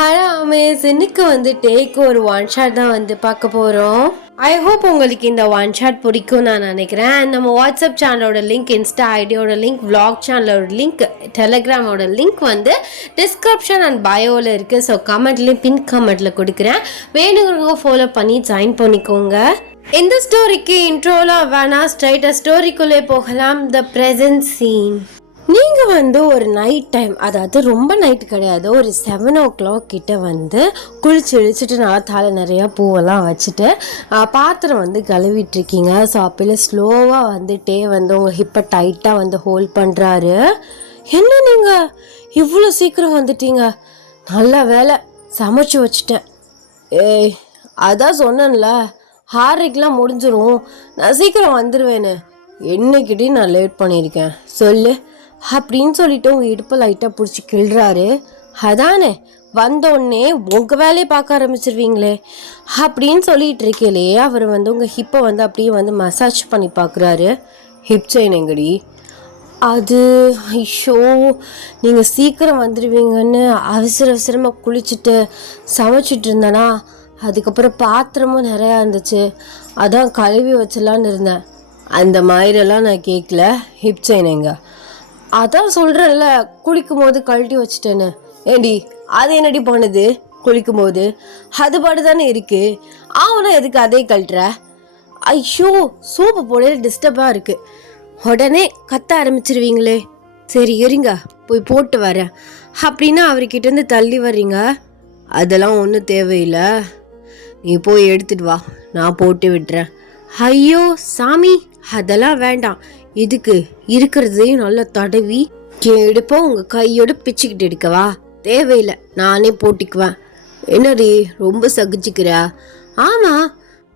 Hello Amaze, இன்னைக்கு take ஒரு one shot தான் பார்க்க போகிறோம். ஐ ஹோப் உங்களுக்கு இந்த ஒன் ஷாட் பிடிக்கும் நான் நினைக்கிறேன். நம்ம வாட்ஸ்அப் சேனலோட லிங்க், இன்ஸ்டா ஐடியோட லிங்க், விளாக் சேனலோட லிங்க், டெலிகிராமோட லிங்க் டிஸ்கிரிப்ஷன் அண்ட் பயோவில் இருக்குது. ஸோ கமெண்ட்லேயும் பின் கமெண்ட்டில் கொடுக்குறேன். வேணுங்கிறவங்க ஃபாலோ பண்ணி ஜாயின் பண்ணிக்கோங்க. இந்த ஸ்டோரிக்கு இன்ட்ரோலாம் வேணாம், ஸ்ட்ரைட்டாக ஸ்டோரிக்குள்ளே போகலாம். The present scene. நீங்கள் ஒரு நைட் டைம், அதாவது ரொம்ப நைட்டு கிடையாது, ஒரு 7 o'clock கிட்ட குளிச்சு இழிச்சிட்டு நல்லா தலை நிறையா பூவெல்லாம் வச்சுட்டு பாத்திரம் கழுவிட்டுருக்கீங்க. ஸோ அப்போல ஸ்லோவாக டே உங்கள் ஹிப்பை டைட்டாக ஹோல்ட் பண்ணுறாரு. என்ன நீங்கள் இவ்வளோ சீக்கிரம் வந்துட்டீங்க? நல்ல வேலை சமைச்சு வச்சுட்டேன். ஏய், அதான் சொன்னேன்ல, 6:30 முடிஞ்சிடும், நான் சீக்கிரம் வந்துடுவேன்னு. என்னைக்கிட்டே நான் லேட் பண்ணியிருக்கேன் சொல்லு அப்படின்னு சொல்லிட்டு உங்கள் இடுப்பை லைட்டாக பிடிச்சி கிள்றாரு. அதானே, வந்தோடனே உங்கள் வேலையை பார்க்க ஆரம்பிச்சிருவீங்களே அப்படின்னு சொல்லிட்டு இருக்கேலே. அவர் உங்கள் ஹிப்பை அப்படியே மசாஜ் பண்ணி பார்க்குறாரு. ஹிப் செயின் எங்கடி? அது ஐஷோ, நீங்கள் சீக்கிரம் வந்துடுவீங்கன்னு அவசரமாக குளிச்சுட்டு சமைச்சிட்டு இருந்தேனா, அதுக்கப்புறம் பாத்திரமும் நிறையா இருந்துச்சு, அதான் கழுவி வச்சிடலான்னு இருந்தேன். அந்த மாதிரிலாம் நான் கேட்கல. ஹிப் செயின் எங்க? அதான் சொல்கிறேன்ல, குளிக்கும் போது கழட்டி வச்சுட்டேன்னு. ஏண்டி, அது என்னடி பண்ணுது? குளிக்கும் போது அது பாடு தானே இருக்கு, அவனும் எதுக்கு அதே கழட்டுற? ஐயோ, சோப்பு போட டிஸ்டர்பாக இருக்கு, உடனே கத்த ஆரம்பிச்சிருவீங்களே. சரி இருங்க, போய் போட்டு வரேன் அப்படின்னா அவர்கிட்டேருந்து தள்ளி வர்றீங்க. அதெல்லாம் ஒன்றும் தேவையில்லை, நீ போய் எடுத்துட்டு வா, நான் போட்டு விட்டுறேன். ஐயோ சாமி, அதெல்லாம் வேண்டாம், இதுக்கு இருக்கிறதையும் நல்லா தடவி எடுப்போம், உங்கள் கையோட பிச்சுக்கிட்டு எடுக்கவா? தேவையில்லை, நானே போட்டிக்குவேன். என்னடி ரொம்ப சகிச்சுக்கிற? ஆமாம்,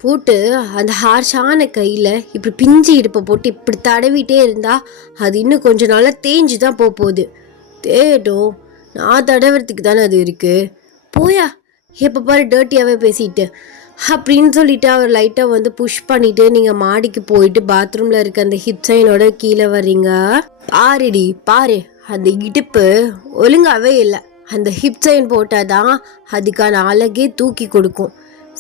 போட்டு அந்த ஹார்ஷான கையில் இப்படி பிஞ்சு இடுப்பை போட்டு இப்படி தடவிட்டே இருந்தா அது இன்னும் கொஞ்சம் நாளாக தேஞ்சு தான் போகுது. தேட்டும், நான் தடவுறதுக்கு தானே அது இருக்குது. போயா, எப்போ பாரு டர்ட்டியாகவே பேசிட்டு அப்படின்னு சொல்லிட்டு அவர் லைட்டாக புஷ் பண்ணிட்டு நீங்கள் மாடிக்கு போயிட்டு பாத்ரூமில் இருக்க அந்த ஹிப் செயினோட கீழே வர்றீங்க. பாருடி பாரு, அந்த இடுப்பு ஒழுங்காகவே இல்லை, அந்த ஹிப் செயின் போட்டால் தான் அதுக்கான அழகே தூக்கி கொடுக்கும்.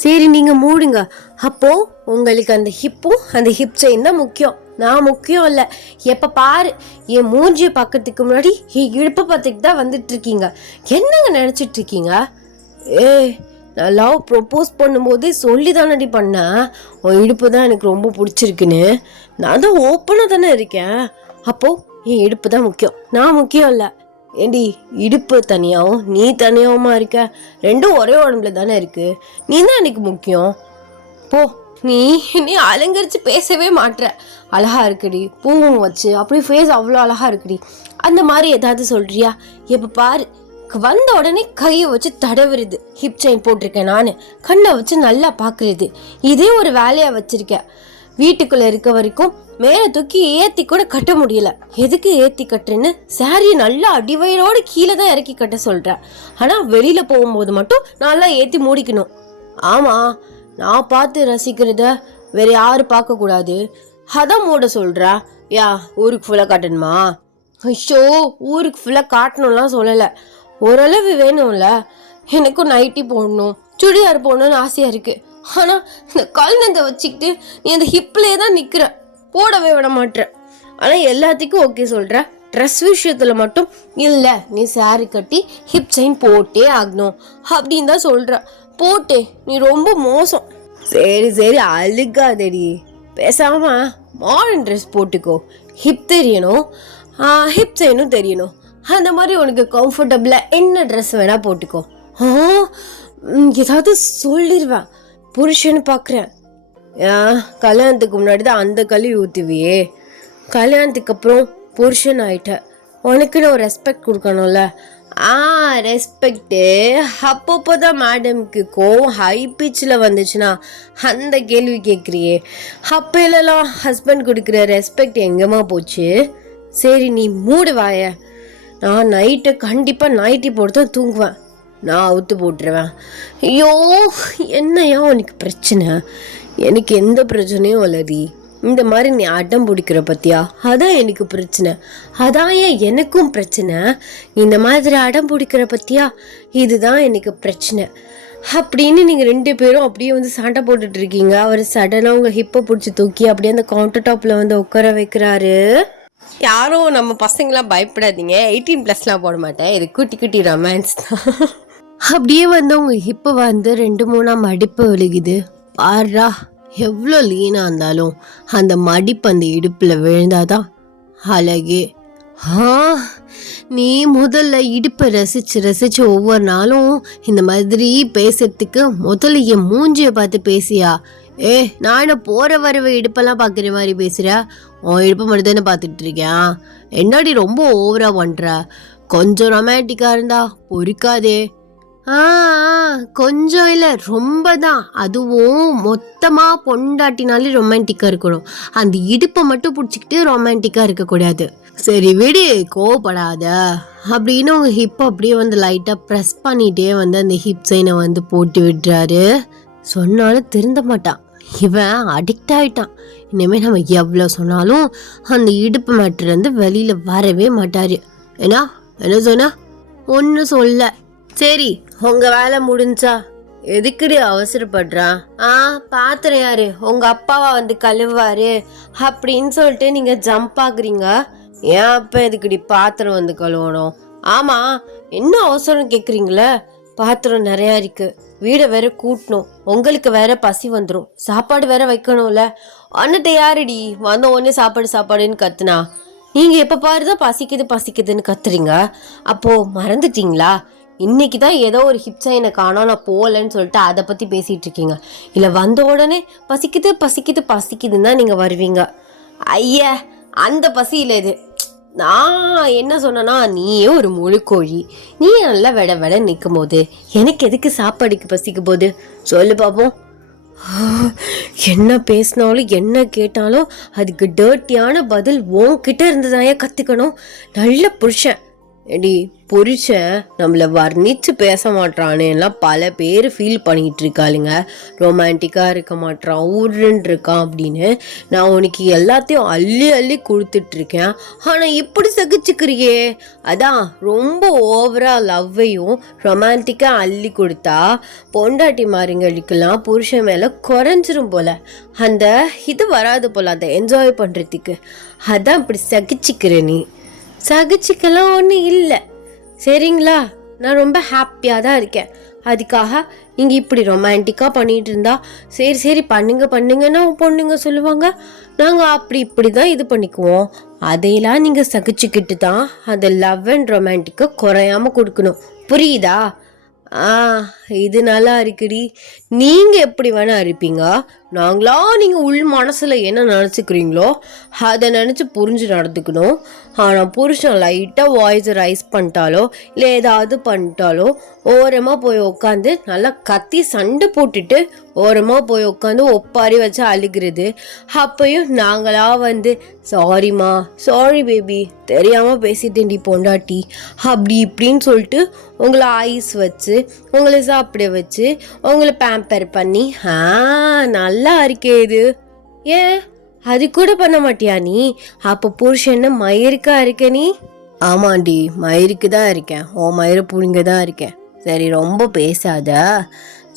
சரி நீங்கள் மூடுங்க. அப்போது உங்களுக்கு அந்த ஹிப்பும் அந்த ஹிப் செயின் தான் முக்கியம், நான் முக்கியம் இல்லை. எப்போ பாரு என் மூஞ்சியை பக்கத்துக்கு முன்னாடி என் இடுப்பை பார்த்துட்டு தான் வந்துட்டுருக்கீங்க. என்னங்க நினச்சிட்ருக்கீங்க? நான் லவ் ப்ரொப்போஸ் பண்ணும்போதே சொல்லி தானடி பண்ணேன், உன் இடுப்பு தான் எனக்கு ரொம்ப பிடிச்சிருக்குன்னு. நான் தான் ஓப்பனாக தானே இருக்கேன். அப்போது என் இடுப்பு தான் முக்கியம், நான் முக்கியம் இல்லை. ஏண்டி, இடுப்பு தனியாகவும் நீ தனியாகவுமா இருக்க? ரெண்டும் ஒரே உடம்புல தானே இருக்கு, நீ தான் எனக்கு முக்கியம். போ, நீ அலங்கரித்து பேசவே மாட்டுற. அழகா இருக்குடி, பூவும் வச்சு அப்படியே ஃபேஸ் அவ்வளோ அழகா இருக்குடி, அந்த மாதிரி ஏதாவது சொல்கிறியா? எப்போ பாரு வந்த உடனே கையை வச்சு தடவுறது, ஹிப் செயின் போட்டிருக்கேன் நான், கண்ணை வச்சு நல்லா பார்க்குறது, இதே ஒரு வேலையாக வச்சுருக்கேன். வீட்டுக்குள்ளே இருக்க வரைக்கும் மேலே தூக்கி ஏற்றி கூட கட்ட முடியல. எதுக்கு ஏற்றி கட்டுறேன்னு சாரியை நல்லா அடிவயரோடு கீழே தான் இறக்கி கட்ட சொல்கிறேன். ஆனால் வெளியில் போகும்போது மட்டும் நல்லா ஏற்றி மூடிக்கணும். ஆமாம், நான் பார்த்து ரசிக்கிறத வேற யாரும் பார்க்கக்கூடாது, அதான் மூட சொல்கிறேன். யா, ஊருக்கு ஃபுல்லாக காட்டணுமா? ஐயோ, ஊருக்கு ஃபுல்லாக காட்டணும்லாம் சொல்லலை, ஓரளவு வேணும்ல. எனக்கும் நைட்டி போடணும், சுடிதார் போடணும்னு ஆசையாக இருக்குது. ஆனால் இந்த கல்நந்தை வச்சுக்கிட்டு நீ அந்த ஹிப்லேயே தான் நிற்கிற, போடவே விட மாட்டேற. ஆனால் எல்லாத்துக்கும் ஓகே சொல்கிற, ட்ரெஸ் விஷயத்தில் மட்டும் இல்லை, நீ சாரி கட்டி ஹிப் செயின் போட்டே ஆகணும் அப்படின்னு தான் சொல்கிற. போட்டே, நீ ரொம்ப மோசம். சரி சரி, அழுகாதடி, பேசாமல் மாடர்ன் ட்ரெஸ் போட்டுக்கோ. ஹிப் தெரியணும், ஹிப் செயினும் தெரியணும், அந்த மாதிரி உனக்கு கம்ஃபர்டபுளாக என்ன ட்ரெஸ் வேணால் போட்டுக்கோ. ஏதாவது சொல்லிடுவேன், புருஷன்னு பார்க்குறேன். கல்யாணத்துக்கு முன்னாடி தான் அந்த கழுவி ஊற்றுவியே, கல்யாணத்துக்கு அப்புறம் புருஷன் ஆகிட்ட, உனக்குன்னு ஒரு ரெஸ்பெக்ட் கொடுக்கணும்ல. ரெஸ்பெக்டு அப்பப்போ தான் மேடம்க்கு கோவம் ஹை பிச்சில் வந்துச்சுன்னா அந்த கேள்வி கேட்குறியே. அப்போ இல்லைலாம் ஹஸ்பண்ட் கொடுக்குற ரெஸ்பெக்ட் எங்கேம்மா போச்சு? சரி நீ மூடுவாய, நான் நைட்டை கண்டிப்பாக நைட்டி போட்டு தான் தூங்குவேன், நான் அவுத்து போட்டுருவேன். ஐயோ, என்னையா உனக்கு பிரச்சனை? எனக்கு எந்த பிரச்சனையும் இல்லடி, இந்த மாதிரி நீ அடம் பிடிக்கிற பத்தியா, அதான் எனக்கு பிரச்சனை. அதான் ஏன் எனக்கும் பிரச்சனை. இந்த மாதிரி அடம் பிடிக்கிற பத்தியா, இதுதான் எனக்கு பிரச்சனை அப்படின்னு நீங்கள் 2 பேரும் அப்படியே வந்து சண்டை போட்டுட்டு இருக்கீங்க. அவர் சடனாக உங்கள் ஹிப்பை பிடிச்சி தூக்கி அப்படியே அந்த கவுண்டர் டாப்பில் வந்து உட்கார வைக்கிறாரு. யாரும் நம்ம பசங்களாம் பயப்படாதீங்க, 18+லாம் போட மாட்டேன், இது குட்டி குட்டி ரொமான்ஸ் தான். அப்படியே வந்து உங்கள் ஹிப்பை வந்து 2-3 மடிப்பு விழுகுது. பாரா எவ்வளோ லீனாக இருந்தாலும் அந்த மடிப்பு அந்த இடுப்பில் விழுந்தாதான் அழகே. நீ முதல்ல இடுப்பை ரசிச்சு ஒவ்வொரு நாளும் இந்த மாதிரி பேசுறதுக்கு முதல்ல என் மூஞ்சியை பார்த்து பேசியா? நான் என்ன போற வரவ இடுப்பெல்லாம் பார்க்குற மாதிரி பேசுற? உன் இடுப்பை மட்டும் தானே பார்த்துட்டு இருக்கேன். என்னடி ரொம்ப ஓவரா பண்ற? கொஞ்சம் ரொமான்டிக்கா இருந்தா பொறிக்காதே. கொஞ்சம் இல்லை, ரொம்ப தான். அதுவும் மொத்தமாக பொண்டாட்டினாலே ரொமான்டிக்காக இருக்கணும். அந்த இடுப்பை மட்டும் பிடிச்சிக்கிட்டு ரொமான்டிக்காக இருக்கக்கூடாது. சரி விடு, கோவப்படாத அப்படின்னு உங்க ஹிப்பை அப்படியே வந்து லைட்டாக ப்ரெஸ் பண்ணிகிட்டே வந்து அந்த ஹிப் சைனை வந்து போட்டு விடுறாரு. சொன்னாலும் திருந்த மாட்டான், இவன் அடிக்ட் ஆகிட்டான். இனிமேல் நம்ம எவ்வளோ சொன்னாலும் அந்த இடுப்பு மேட்லேருந்து வெளியில் வரவே மாட்டார். என்ன சொன்னா? ஒன்றும் சொல்ல. சரி, உங்க வேலை முடிஞ்சா எதுக்குடி அவசரப்படுறான்? பாத்திரம் யாரு? உங்க அப்பாவா வந்து கழுவாரு அப்படின்னு சொல்லிட்டு நீங்க ஜம்ப் ஆகுறீங்க. ஏன் அப்ப எதுக்குடி பாத்திரம் வந்து கழுவணும்? ஆமா, என்ன அவசரம் கேக்குறீங்களே? பாத்திரம் நிறைய இருக்கு, வீடை வேற கூட்டணும், உங்களுக்கு வேற பசி வந்துடும், சாப்பாடு வேற வைக்கணும்ல. அண்ணட்ட யாருடி வந்த உடனே சாப்பாடுன்னு கத்துனா? நீங்க எப்ப பாருதான் பசிக்குதுன்னு கத்துறீங்க. அப்போ மறந்துட்டீங்களா? இன்னைக்கு தான் ஏதோ ஒரு ஹிப் சைனை காணோம், நான் போகலன்னு சொல்லிட்டு அதை பற்றி பேசிகிட்டு இருக்கீங்க. இல்லை வந்த உடனே பசிக்குதுன்னு தான் நீங்கள் வருவீங்க. ஐயா, அந்த பசி இல்லை இது. நான் என்ன சொன்னேன்னா, நீயே ஒரு முழுக்கோழி, நீ நல்லா விட நிற்கும் போது எனக்கு எதுக்கு சாப்பாடுக்கு பசிக்கும் போது சொல்லு பார்ப்போம். என்ன பேசினாலும் என்ன கேட்டாலும் அதுக்கு டர்ட்டியான பதில் உன்கிட்ட இருந்துதான் கற்றுக்கணும். நல்ல புருஷன் எடி, புருஷன் நம்மளை வர்ணிச்சு பேச மாட்டான்னு எல்லாம் பல பேர் ஃபீல் பண்ணிகிட்டு இருக்காளுங்க. ரொமான்டிக்காக இருக்க மாட்டான், ஊருன்னு இருக்கான் அப்படின்னு. நான் உனக்கு எல்லாத்தையும் அள்ளி கொடுத்துட்ருக்கேன், ஆனால் இப்படி சகிச்சுக்கிறியே. அதான் ரொம்ப ஓவராக லவ்வையும் ரொமான்டிக்காக அள்ளி கொடுத்தா பொண்டாட்டி மாருங்களுக்கெல்லாம் புருஷன் மேலே குறைஞ்சிரும் போல். அந்த இது வராது போல் அதை என்ஜாய் பண்ணுறதுக்கு. அதான் இப்படி சகிச்சுக்கிற நீ. சகிச்சுக்கெல்லாம் ஒன்றும் இல்லை சரிங்களா? நான் ரொம்ப ஹாப்பியாக தான் இருக்கேன். அதுக்காக நீங்கள் இப்படி ரொமான்டிக்காக பண்ணிகிட்டு இருந்தா சரி பண்ணுங்கன்னா பொண்ணுங்க சொல்லுவாங்க, நாங்கள் இப்படி தான் இது பண்ணிக்குவோம். அதையெல்லாம் நீங்கள் சகிச்சுக்கிட்டு தான் அந்த லவ் அண்ட் ரொமான்டிக்கை குறையாமல் கொடுக்கணும், புரியுதா? இது நல்லா இருக்குடி. நீங்கள் எப்படி வேணா இருப்பீங்க, நீங்கள் உள் மனசில் என்ன நினச்சிக்கிறீங்களோ அதை நினச்சி புரிஞ்சு நடந்துக்கணும். ஆனால் புருஷன் லைட்டாக வாய்ஸை ரைஸ் பண்ணிட்டாலோ இல்லை ஏதாவது பண்ணிட்டாலோ ஓரமாக போய் உட்காந்து நல்லா கத்தி சண்டை போட்டுட்டு ஓரமாக போய் உட்காந்து ஒப்பாரி வச்சு அழுகிறது. அப்பையும் நாங்களா வந்து சாரிம்மா, சாரி பேபி, தெரியாமல் பேசிட்டேன்டி பொண்டாட்டி அப்படி இப்படின்னு சொல்லிட்டு உங்களை ஐஸ் வச்சு உங்களை சாப்பிட வச்சு உங்களை பேம்பர் பண்ணி நல்லா இருக்கே இது. ஏன் அது கூட பண்ண மாட்டியா நீ? அப்போ புருஷன்னு மயிருக்கா இருக்க நீ? ஆமாண்டி, மயிருக்கு தான் இருக்கேன், உன் மயிரை புரிங்க தான் இருக்கேன். சரி ரொம்ப பேசாத,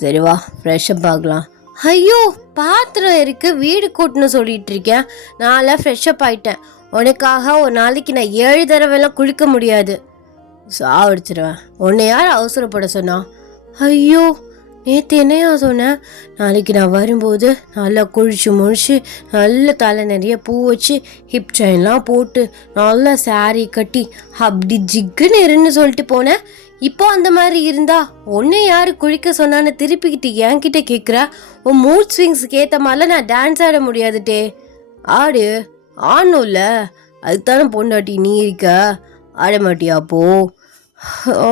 சரி வா ஃப்ரெஷ்ஷப் ஆகலாம். ஐயோ, பாத்திரம் இருக்கு, வீடு கூட்டணும் சொல்லிட்டு இருக்கேன். நான்லாம் ஃப்ரெஷ்ஷப் ஆயிட்டேன். உனக்காக ஒரு நாளைக்கு நான் 7 தடவைலாம் குளிக்க முடியாது, சாவடிச்சிருவேன். உன்னை யார் அவசரப்பட சொன்னா? ஐயோ, நேற்று என்னையா சொன்னேன், நாளைக்கு நான் வரும்போது நல்லா குளிச்சு முடிச்சு நல்ல தலை நிறைய பூ வச்சு ஹிப் செயின்லாம் போட்டு நல்லா சாரீ கட்டி அப்படி ஜிக்குன்னு இருன்னு சொல்லிட்டு போனேன். இப்போ அந்த மாதிரி இருந்தா ஒன்னே யாரு குளிக்க சொன்னான்னு திருப்பிக்கிட்டு என்கிட்ட கேட்குற? உன் மூட் ஸ்விங்ஸுக்கு ஏற்ற மாதிரிலாம் நான் டான்ஸ் ஆட முடியாதுட்டே. ஆடு, ஆடணும்ல, அதுதானே பொண்டாட்டி நீ இருக்க, ஆட மாட்டியா அப்போ? ஓ,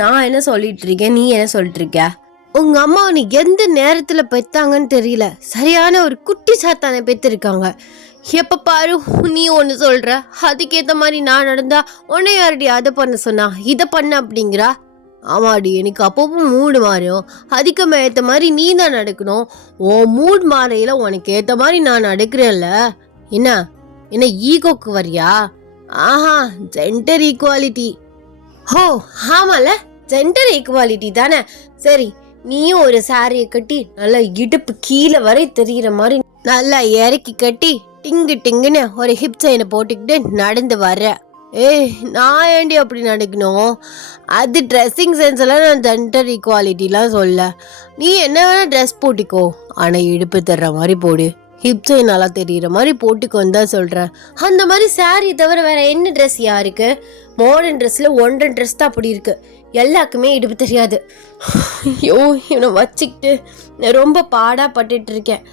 நான் என்ன சொல்லிட்டு இருக்கேன், நீ என்ன சொல்லிட்டு இருக்க? உங்க அம்மா நீ எந்த நேரத்துல பெத்தாங்கன்னு தெரியல, சரியான ஒரு குட்டி சாத்தானை பெத்திருக்காங்க. எப்ப பாரு நீ ஒன்று சொல்ற, அதுக்கேற்ற மாதிரி நான் நடந்தா உன்னை யாரடி அதை பண்ண சொன்னா, இதை பண்ண அப்படிங்கிறா. ஆமாடி, எனக்கு அப்பப்போ மூடு மாறும். அதுக்கு ஏற்ற மாதிரி நீ தான் நடக்கணும். உன் மூட் மாறையில உனக்கு ஏற்ற மாதிரி நான் நடக்கிறேன்ல. என்ன என்ன ஈகோக்கு வரியா? ஆஹா, ஜெண்டர் ஈக்குவாலிட்டி. ஹோ ஆமால, ஜெண்டர் ஈக்குவாலிட்டி தானே. சரி, நீயும் ஒரு சாரியை கட்டி நல்லா இடுப்பு கீழே வரை தெரிகிற மாதிரி நல்லா இறக்கி கட்டி டிங்கு டிங்குன்னு ஒரு ஹிப் செயினை போட்டுக்கிட்டு நடந்து வர்ற. ஏய், நான் ஏண்டி அப்படி நடக்கணும்? அது ட்ரெஸ்ஸிங் சென்ஸ் எல்லாம் நான் ஜெண்டர் ஈக்குவாலிட்டிலாம் சொல்ல. நீ என்ன வேணா ட்ரெஸ் போட்டிக்கோ, ஆனால் இடுப்பு தர்ற மாதிரி போடு, ஹிப் செயின் நல்லா தெரிகிற மாதிரி போட்டுக்கோன்னு தான் சொல்கிறேன். அந்த மாதிரி சாரி தவிர வேற என்ன ட்ரெஸ் யாருக்கு? மாடர்ன் ட்ரெஸ்ஸில் ஒன்றரை ட்ரெஸ் தான் அப்படி இருக்கு. எல்லாருக்குமே இடுப்பு தெரியாது. ஐயோ, இவனை வச்சுக்கிட்டு நான் ரொம்ப பாடாப்பட்டுட்டு இருக்கேன்.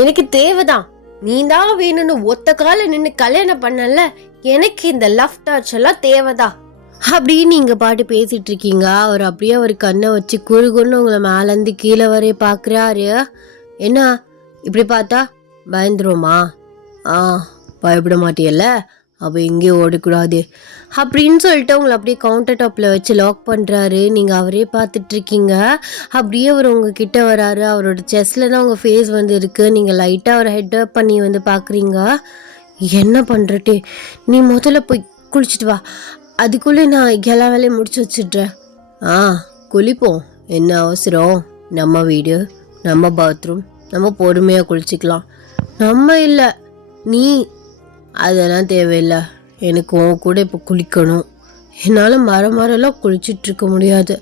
எனக்கு தேவைதான், நீ தான் வேணும்னு ஒத்த கால நின்று கல்யாணம் பண்ணல. எனக்கு இந்த லவ் டச் எல்லாம் தேவைதான் அப்படின்னு நீங்க பாட்டு பேசிட்டு இருக்கீங்க. அவர் அப்படியே அவர் கண்ணை வச்சு குறுகுன்னு உங்களை மேலேருந்து கீழே வரைய பாக்குறாரு. என்ன இப்படி பார்த்தா பயந்துருமா? பயப்பட மாட்டியல்ல, அப்போ எங்கேயும் ஓடக்கூடாது அப்படின்னு சொல்லிட்டு உங்களை அப்படியே கவுண்டர் டாப்பில் வச்சு லாக் பண்ணுறாரு. நீங்கள் அவரே பார்த்துட்டு இருக்கீங்க. அப்படியே அவர் உங்ககிட்ட வராரு. அவரோட செஸ்டில் தான் உங்கள் ஃபேஸ் வந்து இருக்குது. நீங்கள் லைட்டாக அவரை ஹெட் அப் பண்ணி வந்து பார்க்குறீங்க. என்ன பண்ணுறட்டே, நீ முதல்ல போய் குளிச்சுட்டு வா, அதுக்குள்ளே நான் எல்லா வேலையும் முடிச்சு வச்சிடுறேன். குளிப்போம், என்ன அவசரம்? நம்ம வீடு, நம்ம பாத்ரூம், நம்ம பொறுமையாக குளிச்சிக்கலாம். நம்ம இல்லை, நீ. அதெல்லாம் தேவையில்லை, எனக்கு உன் கூட இப்போ குளிக்கணும். என்னால் மரமெல்லாம் குளிச்சுட்ருக்க முடியாது,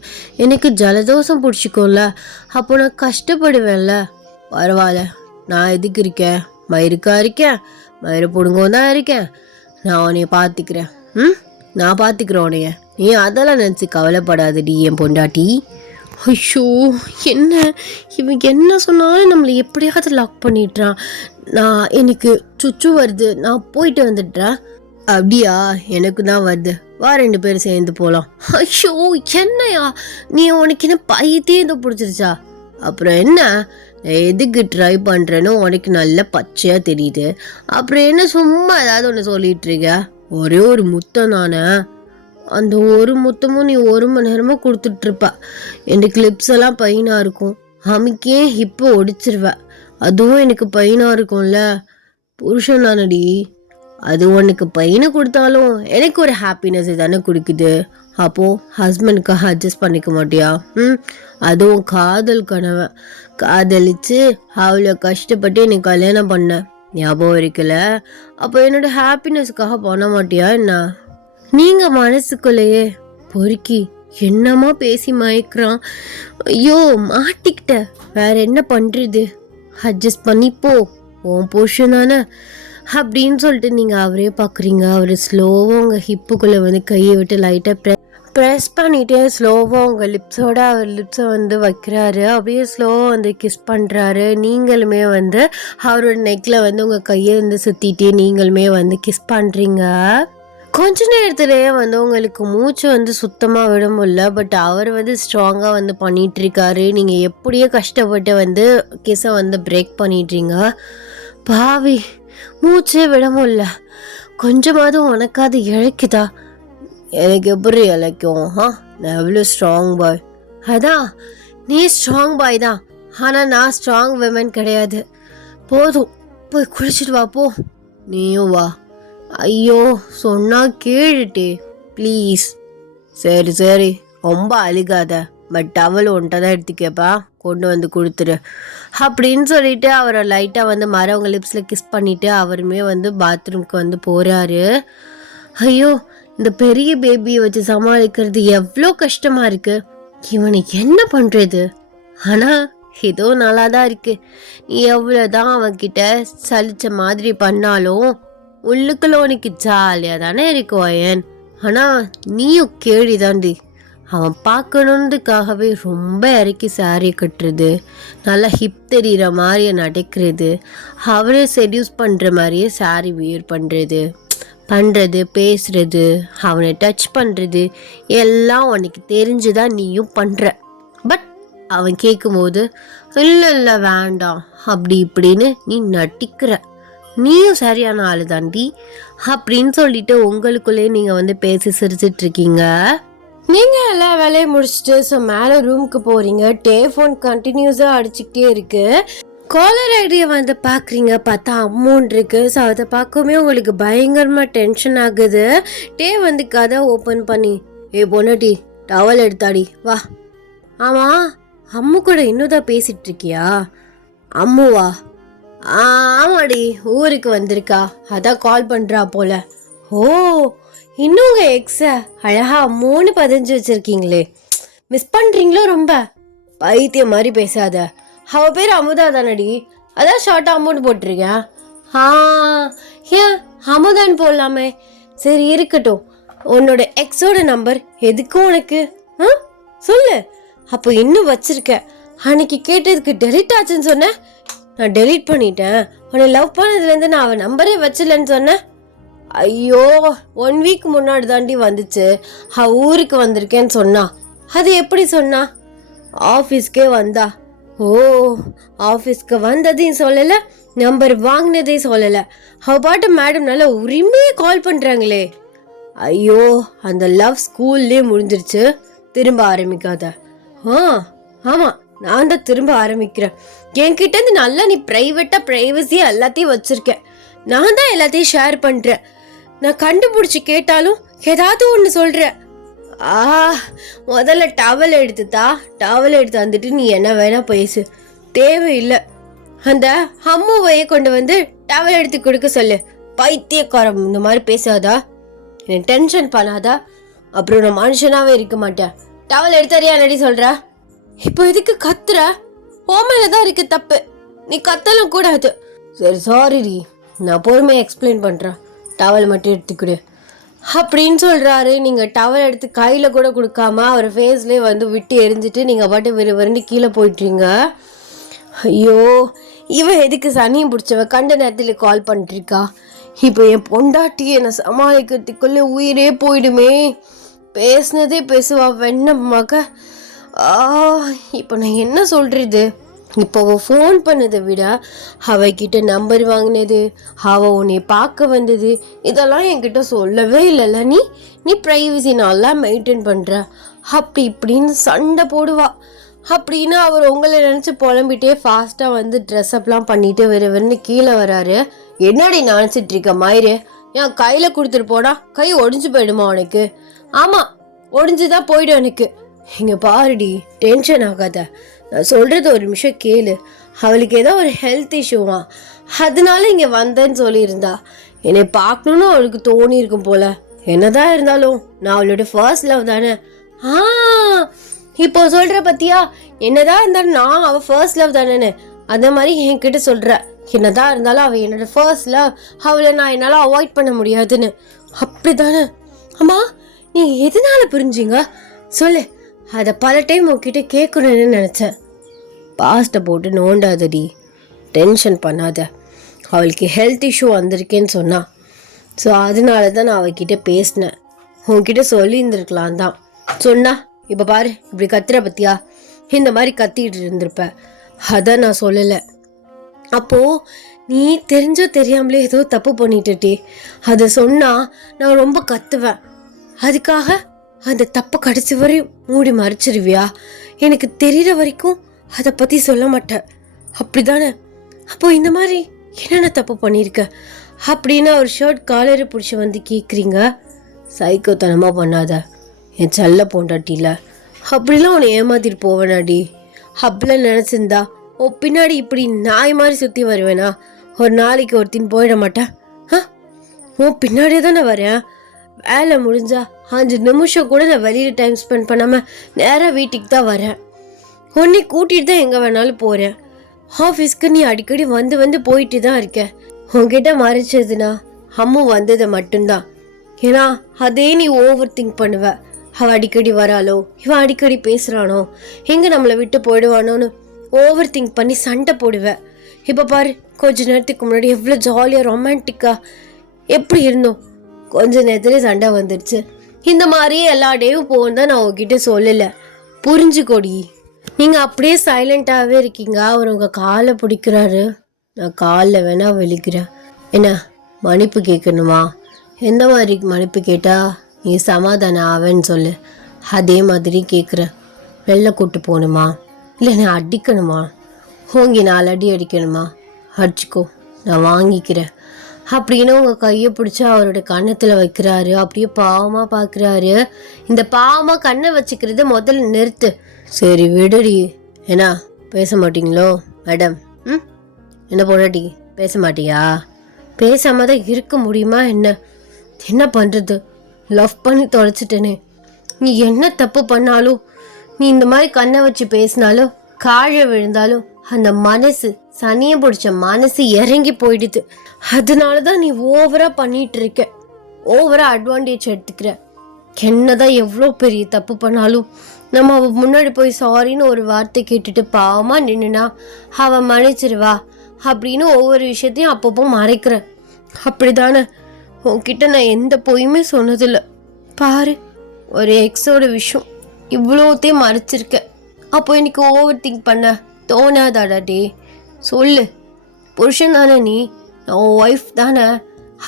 எனக்கு ஜலதோஷம் பிடிச்சிக்கோல, அப்போ நான் கஷ்டப்படுவேன்ல. பரவாயில்ல, நான் எதுக்கு இருக்கேன்? மயிருக்கா இருக்கேன், மயிறு பிடுங்கோ தான் இருக்கேன். நான் உன்னைய பார்த்துக்கிறேன். நான் பார்த்துக்கிறேன் உன்னைய, நீ அதெல்லாம் நினச்சி கவலைப்படாதடி என் பொண்டாட்டி. ஐயோ, என்ன இவன் என்ன சொன்னாலும் நம்மளை எப்படியாவது லாக் பண்ணிடுறான். எனக்கு சுச்சு வருது, நான் போயிட்டு வந்துடுறேன். அப்படியா? எனக்கு தான் வருது, வா 2 பேரும் சேர்ந்து போகலாம். ஐயோ, என்னையா நீ, உனக்கு என்ன பையத்தையும் இதை பிடிச்சிருச்சா? அப்புறம் என்ன, எதுக்கு ட்ரை பண்ணுறேன்னு உனக்கு நல்ல பச்சையாக தெரியுது. அப்புறம் என்ன சும்மா ஏதாவது ஒன்று சொல்லிட்டு இருக்க? ஒரே ஒரு முத்தம் தானே, அந்த ஒரு முத்தமும் நீ 1 மணி நேரமாக கொடுத்துட்ருப்ப. எனக்கு லிப்ஸ் எல்லாம் பையனாக இருக்கும், அமுக்கே ஹிப்பு ஒடிச்சிருவேன். அதுவும் எனக்கு பையனாக இருக்கும்ல. புருஷன் தானடி, அது உனக்கு பையனை கொடுத்தாலும் எனக்கு ஒரு ஹாப்பினஸ் தானே கொடுக்குது. அப்போது ஹஸ்பண்டுக்காக அட்ஜஸ்ட் பண்ணிக்க மாட்டியா? அதுவும் காதல் கனவை காதலிச்சு அவ்வளோ கஷ்டப்பட்டு எனக்கு கல்யாணம் பண்ண ஞாபகம் இருக்குல்ல. அப்போ என்னோட ஹாப்பினஸ்க்காக பண்ண மாட்டியா என்ன? நீங்கள் மனசுக்குள்ளேயே பொறுக்கி என்னமா பேசி மயக்கிறான். ஐயோ, மாட்டிக்கிட்ட, வேற என்ன பண்ணுறது? அட்ஜஸ்ட் பண்ணிப்போ, உன் புருஷன் தானே அப்படின்னு சொல்லிட்டு நீங்கள் அவரே பார்க்குறீங்க. அவர் ஸ்லோவாக உங்கள் ஹிப்புக்குள்ளே வந்து கையை விட்டு லைட்டாக ப்ரெஸ் பண்ணிகிட்டே ஸ்லோவாக உங்கள் லிப்ஸோட அவர் லிப்ஸை வந்து வைக்கிறாரு. அப்படியே ஸ்லோவாக வந்து கிஸ் பண்ணுறாரு. நீங்களுமே வந்து அவரோட நெக்கில் வந்து உங்கள் கையை வந்து சுற்றிட்டே நீங்களுமே வந்து கிஸ் பண்ணுறீங்க. கொஞ்ச நேரத்துலேயே வந்து உங்களுக்கு மூச்சு வந்து சுத்தமாக விட முடியல. பட் அவர் வந்து ஸ்ட்ராங்காக வந்து பண்ணிகிட்ருக்காரு. நீங்கள் எப்படியோ கஷ்டப்பட்டு வந்து கிஸை வந்து பிரேக் பண்ணிடுறீங்க. பாவி, மூச்சே விட முடியல. கொஞ்சமாவது உனக்காவது இழைக்குதா? எனக்கு எப்படி இழைக்கும்? நான் எவ்வளோ ஸ்ட்ராங் பாய். அதான், நீ ஸ்ட்ராங் பாய் தான், ஆனால் நான் ஸ்ட்ராங் விமன் கிடையாது. போதும், போய் குளிச்சுட்டு வா போ. நீயும் வா. ஐயோ, சொன்னா கேளுட்டே ப்ளீஸ். சரி சரி, ரொம்ப அழுகாத, பட் டவல் ஒன்ட்ட தான் எடுத்துக்கப்பா, கொண்டு வந்து கொடுத்துரு அப்படின்னு சொல்லிட்டு அவரை லைட்டாக வந்து அவங்க லிப்ஸில் கிஸ் பண்ணிவிட்டு அவருமே வந்து பாத்ரூம்க்கு வந்து போகிறாரு. ஐயோ, இந்த பெரிய பேபியை வச்சு சமாளிக்கிறது எவ்வளோ கஷ்டமாக இருக்குது. இவனுக்கு என்ன பண்ணுறது? ஆனால் ஏதோ நல்லா தான் இருக்குது. நீ எவ்வளோதான் அவன்கிட்ட சலிச்ச மாதிரி பண்ணாலும் உள்ளுக்குள்ள உனக்கு ஜாலியாக தானே இருக்கும் அயன். ஆனால் நீயும் கேள்விதாண்டி. அவன் பார்க்கணுன்றதுக்காகவே ரொம்ப இறக்கி சாரியை கட்டுறது, நல்லா ஹிப் தெரிகிற மாதிரியே நடக்கிறது, அவரே செடியூஸ் பண்ணுற மாதிரியே சாரி வியர் பண்ணுறது பேசுறது, அவனை டச் பண்ணுறது எல்லாம் உனக்கு தெரிஞ்சுதான் நீயும் பண்ணுற. பட் அவன் கேட்கும்போது இல்லை வேண்டாம் அப்படி இப்படின்னு நீ நட்டிக்கிற. நீயும் சரியான ஆளு தாண்டி அப்படின்னு சொல்லிட்டு உங்களுக்குள்ளே நீங்கள் வந்து பேசி சிரிச்சிட்ருக்கீங்க. நீங்கள் எல்லா வேலையும் முடிச்சுட்டு மேலே ரூமுக்கு போகிறீங்க. டேஃபோன் கண்டினியூஸாக அடிச்சுக்கிட்டே இருக்கு. காலர் ஐடியை வந்து பார்க்குறீங்க, பார்த்தா அமௌண்ட் இருக்குது. ஸோ அதை பார்க்கவே உங்களுக்கு பயங்கரமாக டென்ஷன் ஆகுது. வந்து கதை ஓப்பன் பண்ணி, பொண்ணாட்டி டவல் எடுத்தாடி வா. ஆமாம், அம்மு கூட இன்னும் தான் பேசிகிட்டு இருக்கியா? அம்முவா? ஆமாடி, ஊருக்கு வந்திருக்கா, அதான் கால் பண்ணுறா போல. ஓ, இன்னும் உங்கள் எக்ஸை அழகா 3 வச்சுருக்கீங்களே, மிஸ் பண்ணுறீங்களோ ரொம்ப? பைத்தியம் மாதிரி பேசாத. அவள் பேர் அமுதா தானடி, அதான் ஷார்ட்டாக அமௌண்ட் போட்டிருக்கேன். ஏன் அமுதான்னு போடலாமே. சரி இருக்கட்டும், உன்னோட எக்ஸோட நம்பர் எதுக்கும் உனக்கு சொல்லு. அப்போ இன்னும் வச்சிருக்க. அன்னைக்கு கேட்டதுக்கு டெலிட் ஆச்சுன்னு சொன்னேன், நான் டெலிட் பண்ணிட்டேன். உன்னை லவ் பண்ணதுலேருந்து நான் அவன் நம்பரே வச்சிடலன்னு சொன்னேன். ஐயோ, 1 வீக் முன்னாடி தாண்டி வந்துச்சு. ஊருக்கு வந்திருக்கேன்னு சொன்னா. அது எப்படி சொன்னா? ஆஃபீஸ்க்கே வந்தா. ஓ, ஆஃபீஸ்க்கு வந்ததையும் சொல்லலை, நம்பர் வாங்கினதையும் சொல்லலை. அவ பாட்டு மேடம் நல்லா உரிமையே கால் பண்ணுறாங்களே. ஐயோ, அந்த லவ் ஸ்கூல்லே முடிஞ்சிருச்சு, திரும்ப ஆரம்பிக்காத. ஆமாம், நான் தான் திரும்ப ஆரம்பிக்கிறேன். என்கிட்ட நல்லா நீ ப்ரைவேட்டாக ப்ரைவசியாக எல்லாத்தையும் வச்சுருக்கேன். நான் தான் எல்லாத்தையும் ஷேர் பண்ணுறேன். நான் கண்டுபிடிச்சி கேட்டாலும் ஏதாவது ஒன்று சொல்கிறேன். முதல்ல டவல் எடுத்துத்தா. டவல் எடுத்து வந்துட்டு நீ என்ன வேணா பேசு, தேவையில்லை. அந்த அம்முவையே கொண்டு வந்து டவல் எடுத்து கொடுக்க சொல்லு. பைத்தியக்காரம், இந்த மாதிரி பேசாதா, என்னை டென்ஷன் பண்ணாதா, அப்புறம் நான் மனுஷனாவே இருக்க மாட்டேன். டவல் எடுத்தாரியா நடி சொல்ற? இப்போ எதுக்கு கத்துற? ஓமையில தான் இருக்கு தப்பு, நீ கத்தலும் கூடாது. சரி சாரிடி, நான் பொறுமையாக எக்ஸ்பிளைன் பண்ணுறேன். டவல் மட்டும் எடுத்துக்கிடு அப்படின்னு சொல்கிறாரு. நீங்கள் டவல் எடுத்து கையில் கூட கொடுக்காம அவர் ஃபேஸ்லேயே வந்து விட்டு எரிஞ்சிட்டு நீங்கள் பாட்டு விறுவிறுந்து கீழே போயிட்டுறீங்க. ஐயோ, இவன் எதுக்கு சனியும் பிடிச்சவ கண்ட நேரத்தில் கால் பண்ணிட்டுருக்கா? இப்போ என் பொண்டாட்டி என்னை சமாளிக்கிறதுக்குள்ளே உயிரே போயிடுமே. பேசுனதே பேசுவா வெண்ண மக. இப்போ நான் என்ன சொல்கிறது? இப்போ அவள் ஃபோன் பண்ணதை விட அவகிட்ட நம்பர் வாங்கினது, அவள் உன்னை பார்க்க வந்தது, இதெல்லாம் என்கிட்ட சொல்லவே இல்லைல்ல. நீ ப்ரைவசி நல்லா மெயின்டைன் பண்ணுற, அப்படி இப்படின்னு சண்டை போடுவா. அப்படின்னு அவர் உங்களை நினச்சி புலம்பிட்டே ஃபாஸ்ட்டாக வந்து ட்ரெஸ்அப்லாம் பண்ணிட்டு விறுவிறுன்னு கீழே வராரு. என்னடி நினச்சிட்டு இருக்க மயிறு? என் கையில் கொடுத்துட்டு போனா கை ஒடிஞ்சு போயிடுமா உனக்கு? ஆமாம், ஒடிஞ்சுதான் போயிடும் எனக்கு. இங்கே பாருடி, டென்ஷன் ஆகாத, நான் சொல்கிறது ஒரு நிமிஷம் கேளு. அவளுக்கு ஏதோ ஒரு ஹெல்த் இஷ்யூவா, அதனால இங்கே வந்தேன்னு சொல்லியிருந்தா. என்னை பார்க்கணுன்னு அவளுக்கு தோணி இருக்கும் போல. என்னதான் இருந்தாலும் நான் அவளோட ஃபர்ஸ்ட் லவ் தானே. இப்போ சொல்கிற பத்தியா, என்னதான் இருந்தாலும் நான் அவள் ஃபர்ஸ்ட் லவ் தானேன்னு. அந்த மாதிரி என்கிட்ட சொல்கிற, என்னதான் இருந்தாலும் அவள் என்னோட ஃபர்ஸ்ட் லவ், அவளை நான் என்னால் அவாய்ட் பண்ண முடியாதுன்னு. அப்படி தானே? அம்மா, நீ எதனால புரிஞ்சிங்க சொல்லு. அதை பல டைம் உங்ககிட்ட கேட்கணுன்னு நினச்சேன். பாஸ்ட்டை போட்டு நோண்டாதடி, டென்ஷன் பண்ணாத. அவளுக்கு ஹெல்த் இஷ்யூ வந்திருக்கேன்னு சொன்னான். ஸோ அதனால தான் நான் அவகிட்ட பேசினேன். உங்ககிட்ட சொல்லியிருந்துருக்கலாம் தான். சொன்னா இப்போ பாரு இப்படி கத்துற பத்தியா, இந்த மாதிரி கத்திட்டு இருந்திருப்ப, அதான் நான் சொல்லலை. அப்போது நீ தெரிஞ்சோ தெரியாமலே ஏதோ தப்பு பண்ணிட்டுட்டே, அதை சொன்னால் நான் ரொம்ப கத்துவேன். அதுக்காக அந்த தப்பை கடைசி வரையும் மூடி மறைச்சிருவியா? எனக்கு தெரிகிற வரைக்கும் அதை பற்றி சொல்ல மாட்டேன், அப்படி தானே? அப்போது இந்த மாதிரி என்னென்ன தப்பு பண்ணியிருக்க அப்படின்னு அவர் ஷர்ட் காலரை பிடிச்சி வந்து கேட்குறீங்க. சைக்கோத்தனமாக பண்ணாத என் செல்ல பொண்டாட்டில, அப்படிலாம் உன்னை ஏமாத்திட்டு போவேனாடி. அப்படிலாம் நினச்சிருந்தா உன் பின்னாடி இப்படி நாய் மாதிரி சுற்றி வருவேனா? ஒரு நாளைக்கு ஒருத்தின் போயிட மாட்டேன். உன் பின்னாடியே தானே வரேன். வேலை முடிஞ்சா 5 நிமிஷம் கூட நான் வெளியில் டைம் ஸ்பெண்ட் பண்ணாமல் நேராக வீட்டுக்கு தான் வரேன். உன்னை கூட்டிகிட்டு தான் எங்கே வேணாலும் போகிறேன். ஆஃபீஸ்க்கு நீ அடிக்கடி வந்து வந்து போயிட்டு தான் இருக்க. உன்கிட்ட மறைச்சதுன்னா அம்மு வந்ததை மட்டும்தான். ஏன்னா அதே நீ ஓவர் திங்க் பண்ணுவ. அவள் அடிக்கடி வராளோ, இவன் அடிக்கடி பேசுகிறானோ, எங்கே நம்மளை விட்டு போயிடுவானோன்னு ஓவர் திங்க் பண்ணி சண்டை போடுவேன். இப்போ பாரு, கொஞ்ச நேரத்துக்கு முன்னாடி எவ்வளோ ஜாலியாக ரொமான்டிக்காக எப்படி இருந்தோம், கொஞ்ச நேரத்துல சண்டை வந்துடுச்சு. இந்த மாதிரியே எல்லா டேவும் போகும் தான் நான் உங்ககிட்ட சொல்லலை, புரிஞ்சுக்கோடி. நீங்கள் அப்படியே சைலண்ட்டாகவே இருக்கீங்க. அவர் உங்கள் காலை பிடிக்கிறாரு. நான் காலில் வேணா விழிக்கிறேன். என்ன மன்னிப்பு கேட்கணுமா? எந்த மாதிரி மன்னிப்பு கேட்டால் நீ சமாதானம் ஆவேன்னு சொல்லு. அதே மாதிரி கேட்குறேன். வெளில கூட்டு போகணுமா, இல்லை நான் அடிக்கணுமா, ஓங்கி 4 அடி அடிக்கணுமா, அடிச்சுக்கோ நான் வாங்கிக்கிறேன் அப்படின்னு உங்கள் கையை பிடிச்சி அவரோட கன்னத்தில் வைக்கிறாரு. அப்படியே பாவமாக பார்க்குறாரு. இந்த பாவமாக கண்ணை வச்சுக்கிறத முதல்ல நிறுத்து. சரி விடுடி. ஏன்னா பேச மாட்டீங்களோ மேடம்? என்ன பொண்டாட்டி பேச மாட்டியா? பேசாம தான் இருக்க முடியுமா என்ன பண்ணுறது? லவ் பண்ணி தொலைச்சிட்டேனே. நீ என்ன தப்பு பண்ணாலும், நீ இந்த மாதிரி கண்ணை வச்சு பேசினாலும், காழ விழுந்தாலும் அந்த மனசு, சனியை பிடிச்ச மனசு இறங்கி போயிடுது. அதனால தான் நீ ஓவரா பண்ணிட்டு இருக்க, ஓவரா அட்வான்டேஜ் எடுத்துக்கிற. என்னதான் எவ்வளோ பெரிய தப்பு பண்ணாலும் நம்ம அவ முன்னாடி போய் சாரின்னு ஒரு வார்த்தை கேட்டுட்டு பாவமா நின்னுனா அவ மன்னிச்சிருவா அப்படின்னு ஒவ்வொரு விஷயத்தையும் அப்பப்போ மறைக்கிறேன். அப்படிதானே? உன்கிட்ட நான் எந்த பொய்யுமே சொன்னதில்லை. பாரு, ஒரு எக்ஸோட விஷயம் இவ்வளோத்தையும் மறைச்சிருக்க. அப்போ எனக்கு ஓவர் திங்க் பண்ண தோணாதாடா டே? சொல்லு. புருஷன் தானே நீ, உன் ஒய்ஃப் தானே,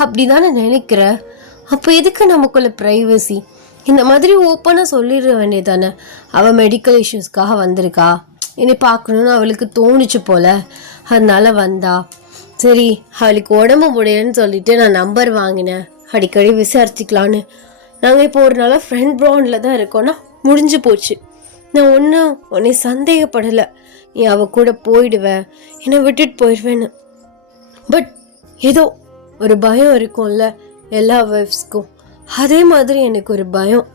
அப்படி தானே நினைக்கிற. அப்போ எதுக்கு நமக்குள்ள ப்ரைவசி? இந்த மாதிரி ஓப்பனாக சொல்லிட வேண்டியதானே. அவள் மெடிக்கல் இஷ்யூஸ்க்காக வந்திருக்கா, என்னை பார்க்கணுன்னு அவளுக்கு தோணுச்சு போல, அதனால வந்தா. சரி, அவளுக்கு உடம்பு முடியலன்னு சொல்லிட்டு நான் நம்பர் வாங்கினேன், அடிக்கடி விசாரிச்சுக்கலான்னு. நாங்கள் இப்போ ஒரு நாளாக ஃப்ரெண்ட் ப்ராண்டில் தான் இருக்கோன்னா முடிஞ்சு போச்சு. நான் ஒன்றும் உன்னை சந்தேகப்படலை, நீ அவள் கூட போயிடுவேன், என்னை விட்டுட்டு போயிடுவேன்னு. பட் ஏதோ ஒரு பயம் இருக்கும்ல எல்லா ஒய்ஃப்ஸ்க்கும். அதே மாதிரி எனக்கு ஒரு பயம்.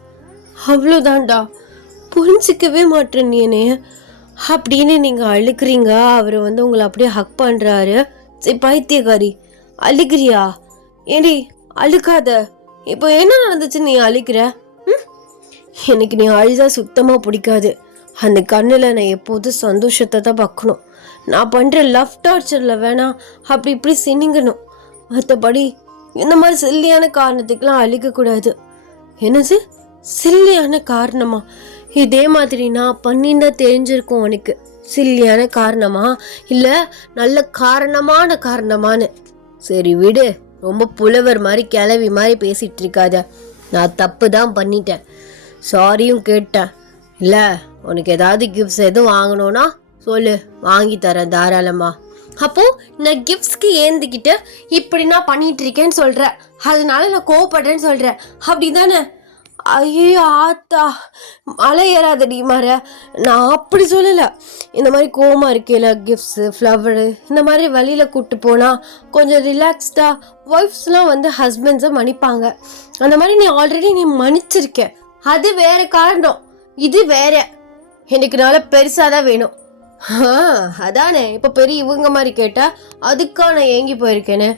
அவ்வளோதான்டா. புரிஞ்சிக்கவே மாட்டேன் நீ என்னைய அப்படின்னு நீங்கள் அழுக்கிறீங்க. அவர் உங்களை அப்படியே ஹக் பண்ணுறாரு. சரி பைத்தியக்காரி, அழுகிறியா? ஏடி அழுக்காத. இப்போ என்ன நடந்துச்சு நீ அழுகிற? எனக்கு நீ அழுதா சுத்தமாக பிடிக்காது. அந்த கண்ணில் நான் எப்போதும் சந்தோஷத்தை தான் பார்க்கணும். நான் பண்ணுற லவ் டார்ச்சரில் வேணாம் அப்படி இப்படி சினிங்கணும். மற்றபடி இந்த மாதிரி சில்லியான காரணத்துக்கெலாம் அழிக்கக்கூடாது. என்னது சில்லியான காரணமா? இதே மாதிரி நான் பண்ணியிருந்தா தெரிஞ்சிருக்கும் உனக்கு. சில்லியான காரணமா இல்லை நல்ல காரணமான காரணமானு. சரி விடு, ரொம்ப புலவர் மாதிரி கிளவி மாதிரி பேசிகிட்டு இருக்காத. நான் தப்பு தான் பண்ணிட்டேன், சாரியும் கேட்டேன். இல்லை உனக்கு ஏதாவது கிஃப்ட்ஸ் எதுவும் வாங்கணும்னா சொல்லு, வாங்கி தரேன் தாராளமா. அப்போ நான் கிஃப்ட்ஸ்க்கு ஏந்துக்கிட்டு இப்படி நான் பண்ணிட்டு இருக்கேன்னு சொல்கிறேன், அதனால நான் கோவப்படுறேன்னு சொல்கிறேன், அப்படி தானே? ஐயோ ஆத்தா, மழை ஏறாதடி மாற. நான் அப்படி சொல்லலை. இந்த மாதிரி கோவமாக இருக்கையில் கிஃப்ட்ஸு ஃப்ளவரு இந்த மாதிரி வழியில் கூப்பிட்டு போனால் கொஞ்சம் ரிலாக்ஸ்டாக ஒய்ஃப்ஸ்லாம் ஹஸ்பண்ட்ஸை மன்னிப்பாங்க. அந்த மாதிரி நீ ஆல்ரெடி மன்னிச்சிருக்க, அது வேற காரணம், இது வேற. எனக்கு நாளை பெருசாக தான் வேணும். அதானே இப்போ பெரிய இவங்க மாதிரி கேட்டால் அதுக்காக நான் ஏங்கி போயிருக்கேனே.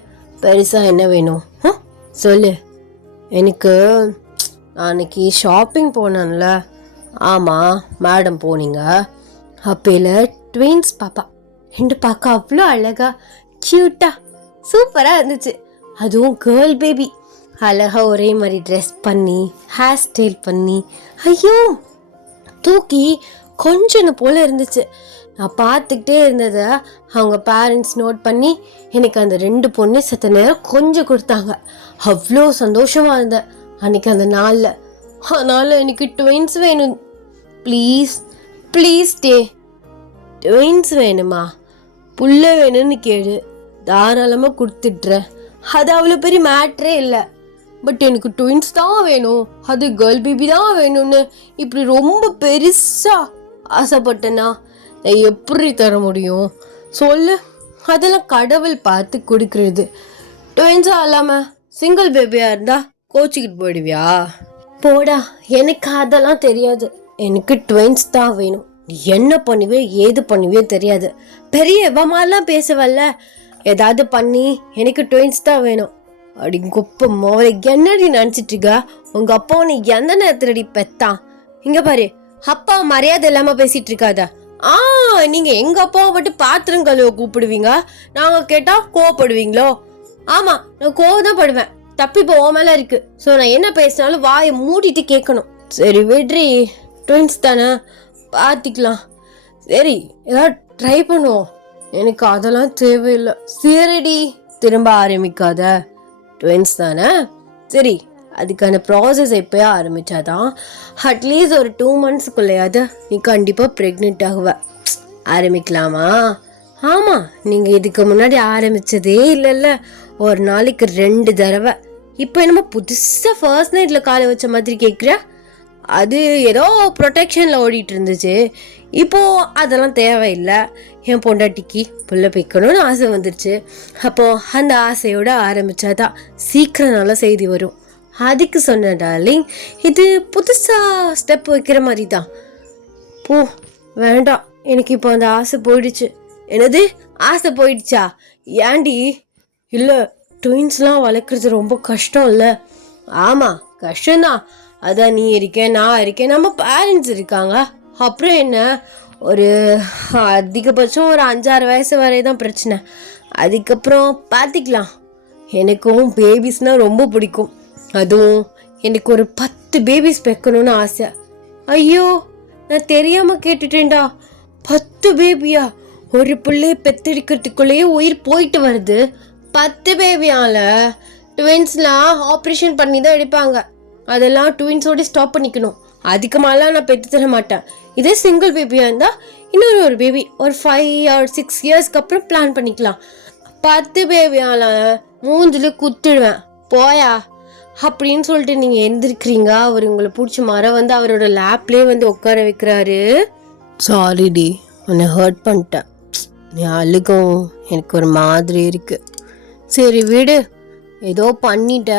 பெருசாக என்ன வேணும் சொல்லு. எனக்கு அன்னைக்கு ஷாப்பிங் போனேன்ல. ஆமாம் மேடம் போனீங்க. அப்பையில் ட்வின்ஸ் பாப்பா 2 பார்க்க அவ்வளோ அழகா க்யூட்டா சூப்பராக இருந்துச்சு. அதுவும் கேர்ள் பேபி அழகா ஒரே மாதிரி ட்ரெஸ் பண்ணி ஹேர் ஸ்டைல் பண்ணி ஐயோ தூக்கி கொஞ்சம் போல இருந்துச்சு. நான் பார்த்துக்கிட்டே இருந்ததை அவங்க பேரண்ட்ஸ் நோட் பண்ணி எனக்கு அந்த 2 பொண்ணு சத்த நேரம் கொஞ்சம் கொடுத்தாங்க. அவ்வளோ சந்தோஷமாக இருந்தேன் அன்றைக்கி அந்த நாளில். அதனால் எனக்கு ட்வின்ஸ் வேணும் ப்ளீஸ் ப்ளீஸ் டே. ட்வின்ஸ் வேணுமா? புள்ள வேணும்னு கேடு, தாராளமாக கொடுத்துட்றேன். அது அவ்வளோ பெரிய மேட்ரே இல்லை. பட் எனக்கு ட்வின்ஸ் தான் வேணும், அது கேர்ள் பேபி தான் வேணும்னு இப்படி ரொம்ப பெருசாக ஆசைப்பட்டேன்னா நான் எப்படி தர முடியும் சொல்லு? அதெல்லாம் கடவுள் பார்த்து கொடுக்குறது. ட்வின்ஸாக இல்லாமல் சிங்கிள் பேபியாக இருந்தால் கோச்சிக்கிட்டு போயிடுவியா? போடா, எனக்கு அதெல்லாம் தெரியாது. எனக்கு ட்வின்ஸ் தான் வேணும். என்ன பண்ணுவே ஏது பண்ணுவே தெரியாது. பெரிய எவமாலாம் பேசவல்ல, ஏதாவது பண்ணி எனக்கு ட்வின்ஸ் தான் வேணும் அப்படி கொப்ப மோரை என்னடி நினச்சிட்டு இருக்க? உங்கள் அப்பா உன்னை எந்த நேரத்துலடி பெத்தான்? இங்கே பாரு, அப்பா மரியாதை இல்லாமல் பேசிகிட்டு இருக்காத. நீங்கள் எங்கள் அப்பாவை மட்டும் பாத்திரம் கழுவ கூப்பிடுவீங்க, நாங்கள் கேட்டால் கோவப்படுவீங்களோ? ஆமாம், நான் கோவம் தான் படுவேன். தப்பி இப்போ ஓ மேலே இருக்குது. ஸோ நான் என்ன பேசினாலும் வாயை மூடிட்டு கேட்கணும். சரி விட்ரி, ட்வின்ஸ் தானே, பார்த்துக்கலாம். சரி ஏதாவது ட்ரை பண்ணுவோம். எனக்கு அதெல்லாம் தேவையில்லை. சரிடி, திரும்ப ஆரம்பிக்காத. ட்வின்ஸ் தானே, சரி அதுக்கான ப்ராசஸ் எப்போயோ ஆரம்பித்தாதான் அட்லீஸ்ட் ஒரு 2 monthsக்குள்ளேயாவது நீ கண்டிப்பாக ப்ரெக்னென்ட் ஆகுவ. ஆரம்பிக்கலாமா? ஆமாம், நீங்கள் இதுக்கு முன்னாடி ஆரம்பித்ததே இல்லைல்ல, ஒரு நாளைக்கு 2 தடவை. இப்போ என்னமோ புதுசாக ஃபர்ஸ்ட் நைட்டில் காலை வச்ச மாதிரி கேட்குற. அது ஏதோ ப்ரொடெக்ஷனில் ஓடிட்டு இருந்துச்சு. இப்போது அதெல்லாம் தேவையில்லை. என் பொண்டாட்டிக்கு புள்ள வைக்கணும்னு ஆசை வந்துருச்சு. அப்போது அந்த ஆசையோடு ஆரம்பித்தாதான் சீக்கிரம் நல்ல செய்தி வரும். அதுக்கு சொன்ன டார்லிங், இது புதுசாக ஸ்டெப் வைக்கிற மாதிரி தான். போ, வேண்டாம், எனக்கு இப்போ அந்த ஆசை போயிடுச்சு. என்னது, ஆசை போயிடுச்சா? ஏண்டி? இல்லை, ட்வின்ஸ்லாம் வளர்க்குறது ரொம்ப கஷ்டம் இல்லை? ஆமாம், கஷ்டம்தான். அதான் நீ இருக்கேன், நான் இருக்கேன், நம்ம பேரண்ட்ஸ் இருக்காங்க. அப்புறம் என்ன, ஒரு அதிகபட்சம் ஒரு 5-6 வயசு வரை தான் பிரச்சனை. அதுக்கப்புறம் பார்த்துக்கலாம். எனக்கும் பேபிஸ்னால் ரொம்ப பிடிக்கும். அதுவும் எனக்கு ஒரு 10 பேபிஸ் வைக்கணும்னு ஆசை. ஐயோ, நான் தெரியாமல் கேட்டுட்டேன்டா. 10 பேபியா? ஒரு பிள்ளைய பெத்தெடுக்கிறதுக்குள்ளேயே உயிர் போயிட்டு வருது. 10 பேபியால? ட்வின்ஸ்லாம் ஆப்ரேஷன் பண்ணி தான் எடுப்பாங்க. அதெல்லாம் ட்வின்ஸோட ஸ்டாப் பண்ணிக்கணும். அதுக்கு மேலாம் நான் பெற்று தர மாட்டேன். இதே சிங்கிள் பேபியாக இருந்தால் இன்னொரு ஒரு பேபி ஒரு 5 or 6 இயர்ஸ்க்கு அப்புறம் பிளான் பண்ணிக்கலாம். 10 பேபியால மூஞ்சில் குத்திடுவேன், போயா அப்படின்னு சொல்லிட்டு நீங்கள் எழுந்திருக்கிறீங்க. அவர் உங்களை பிடிச்ச மரம் வந்து அவரோட லேப்லேயே வந்து உட்கார வைக்கிறாரு. சாரிடி, உன்னை ஹர்ட் பண்ணிட்டேன். நீ அழுகும் எனக்கு ஒரு மாதிரி இருக்கு. சரி விடு, ஏதோ பண்ணிட்ட.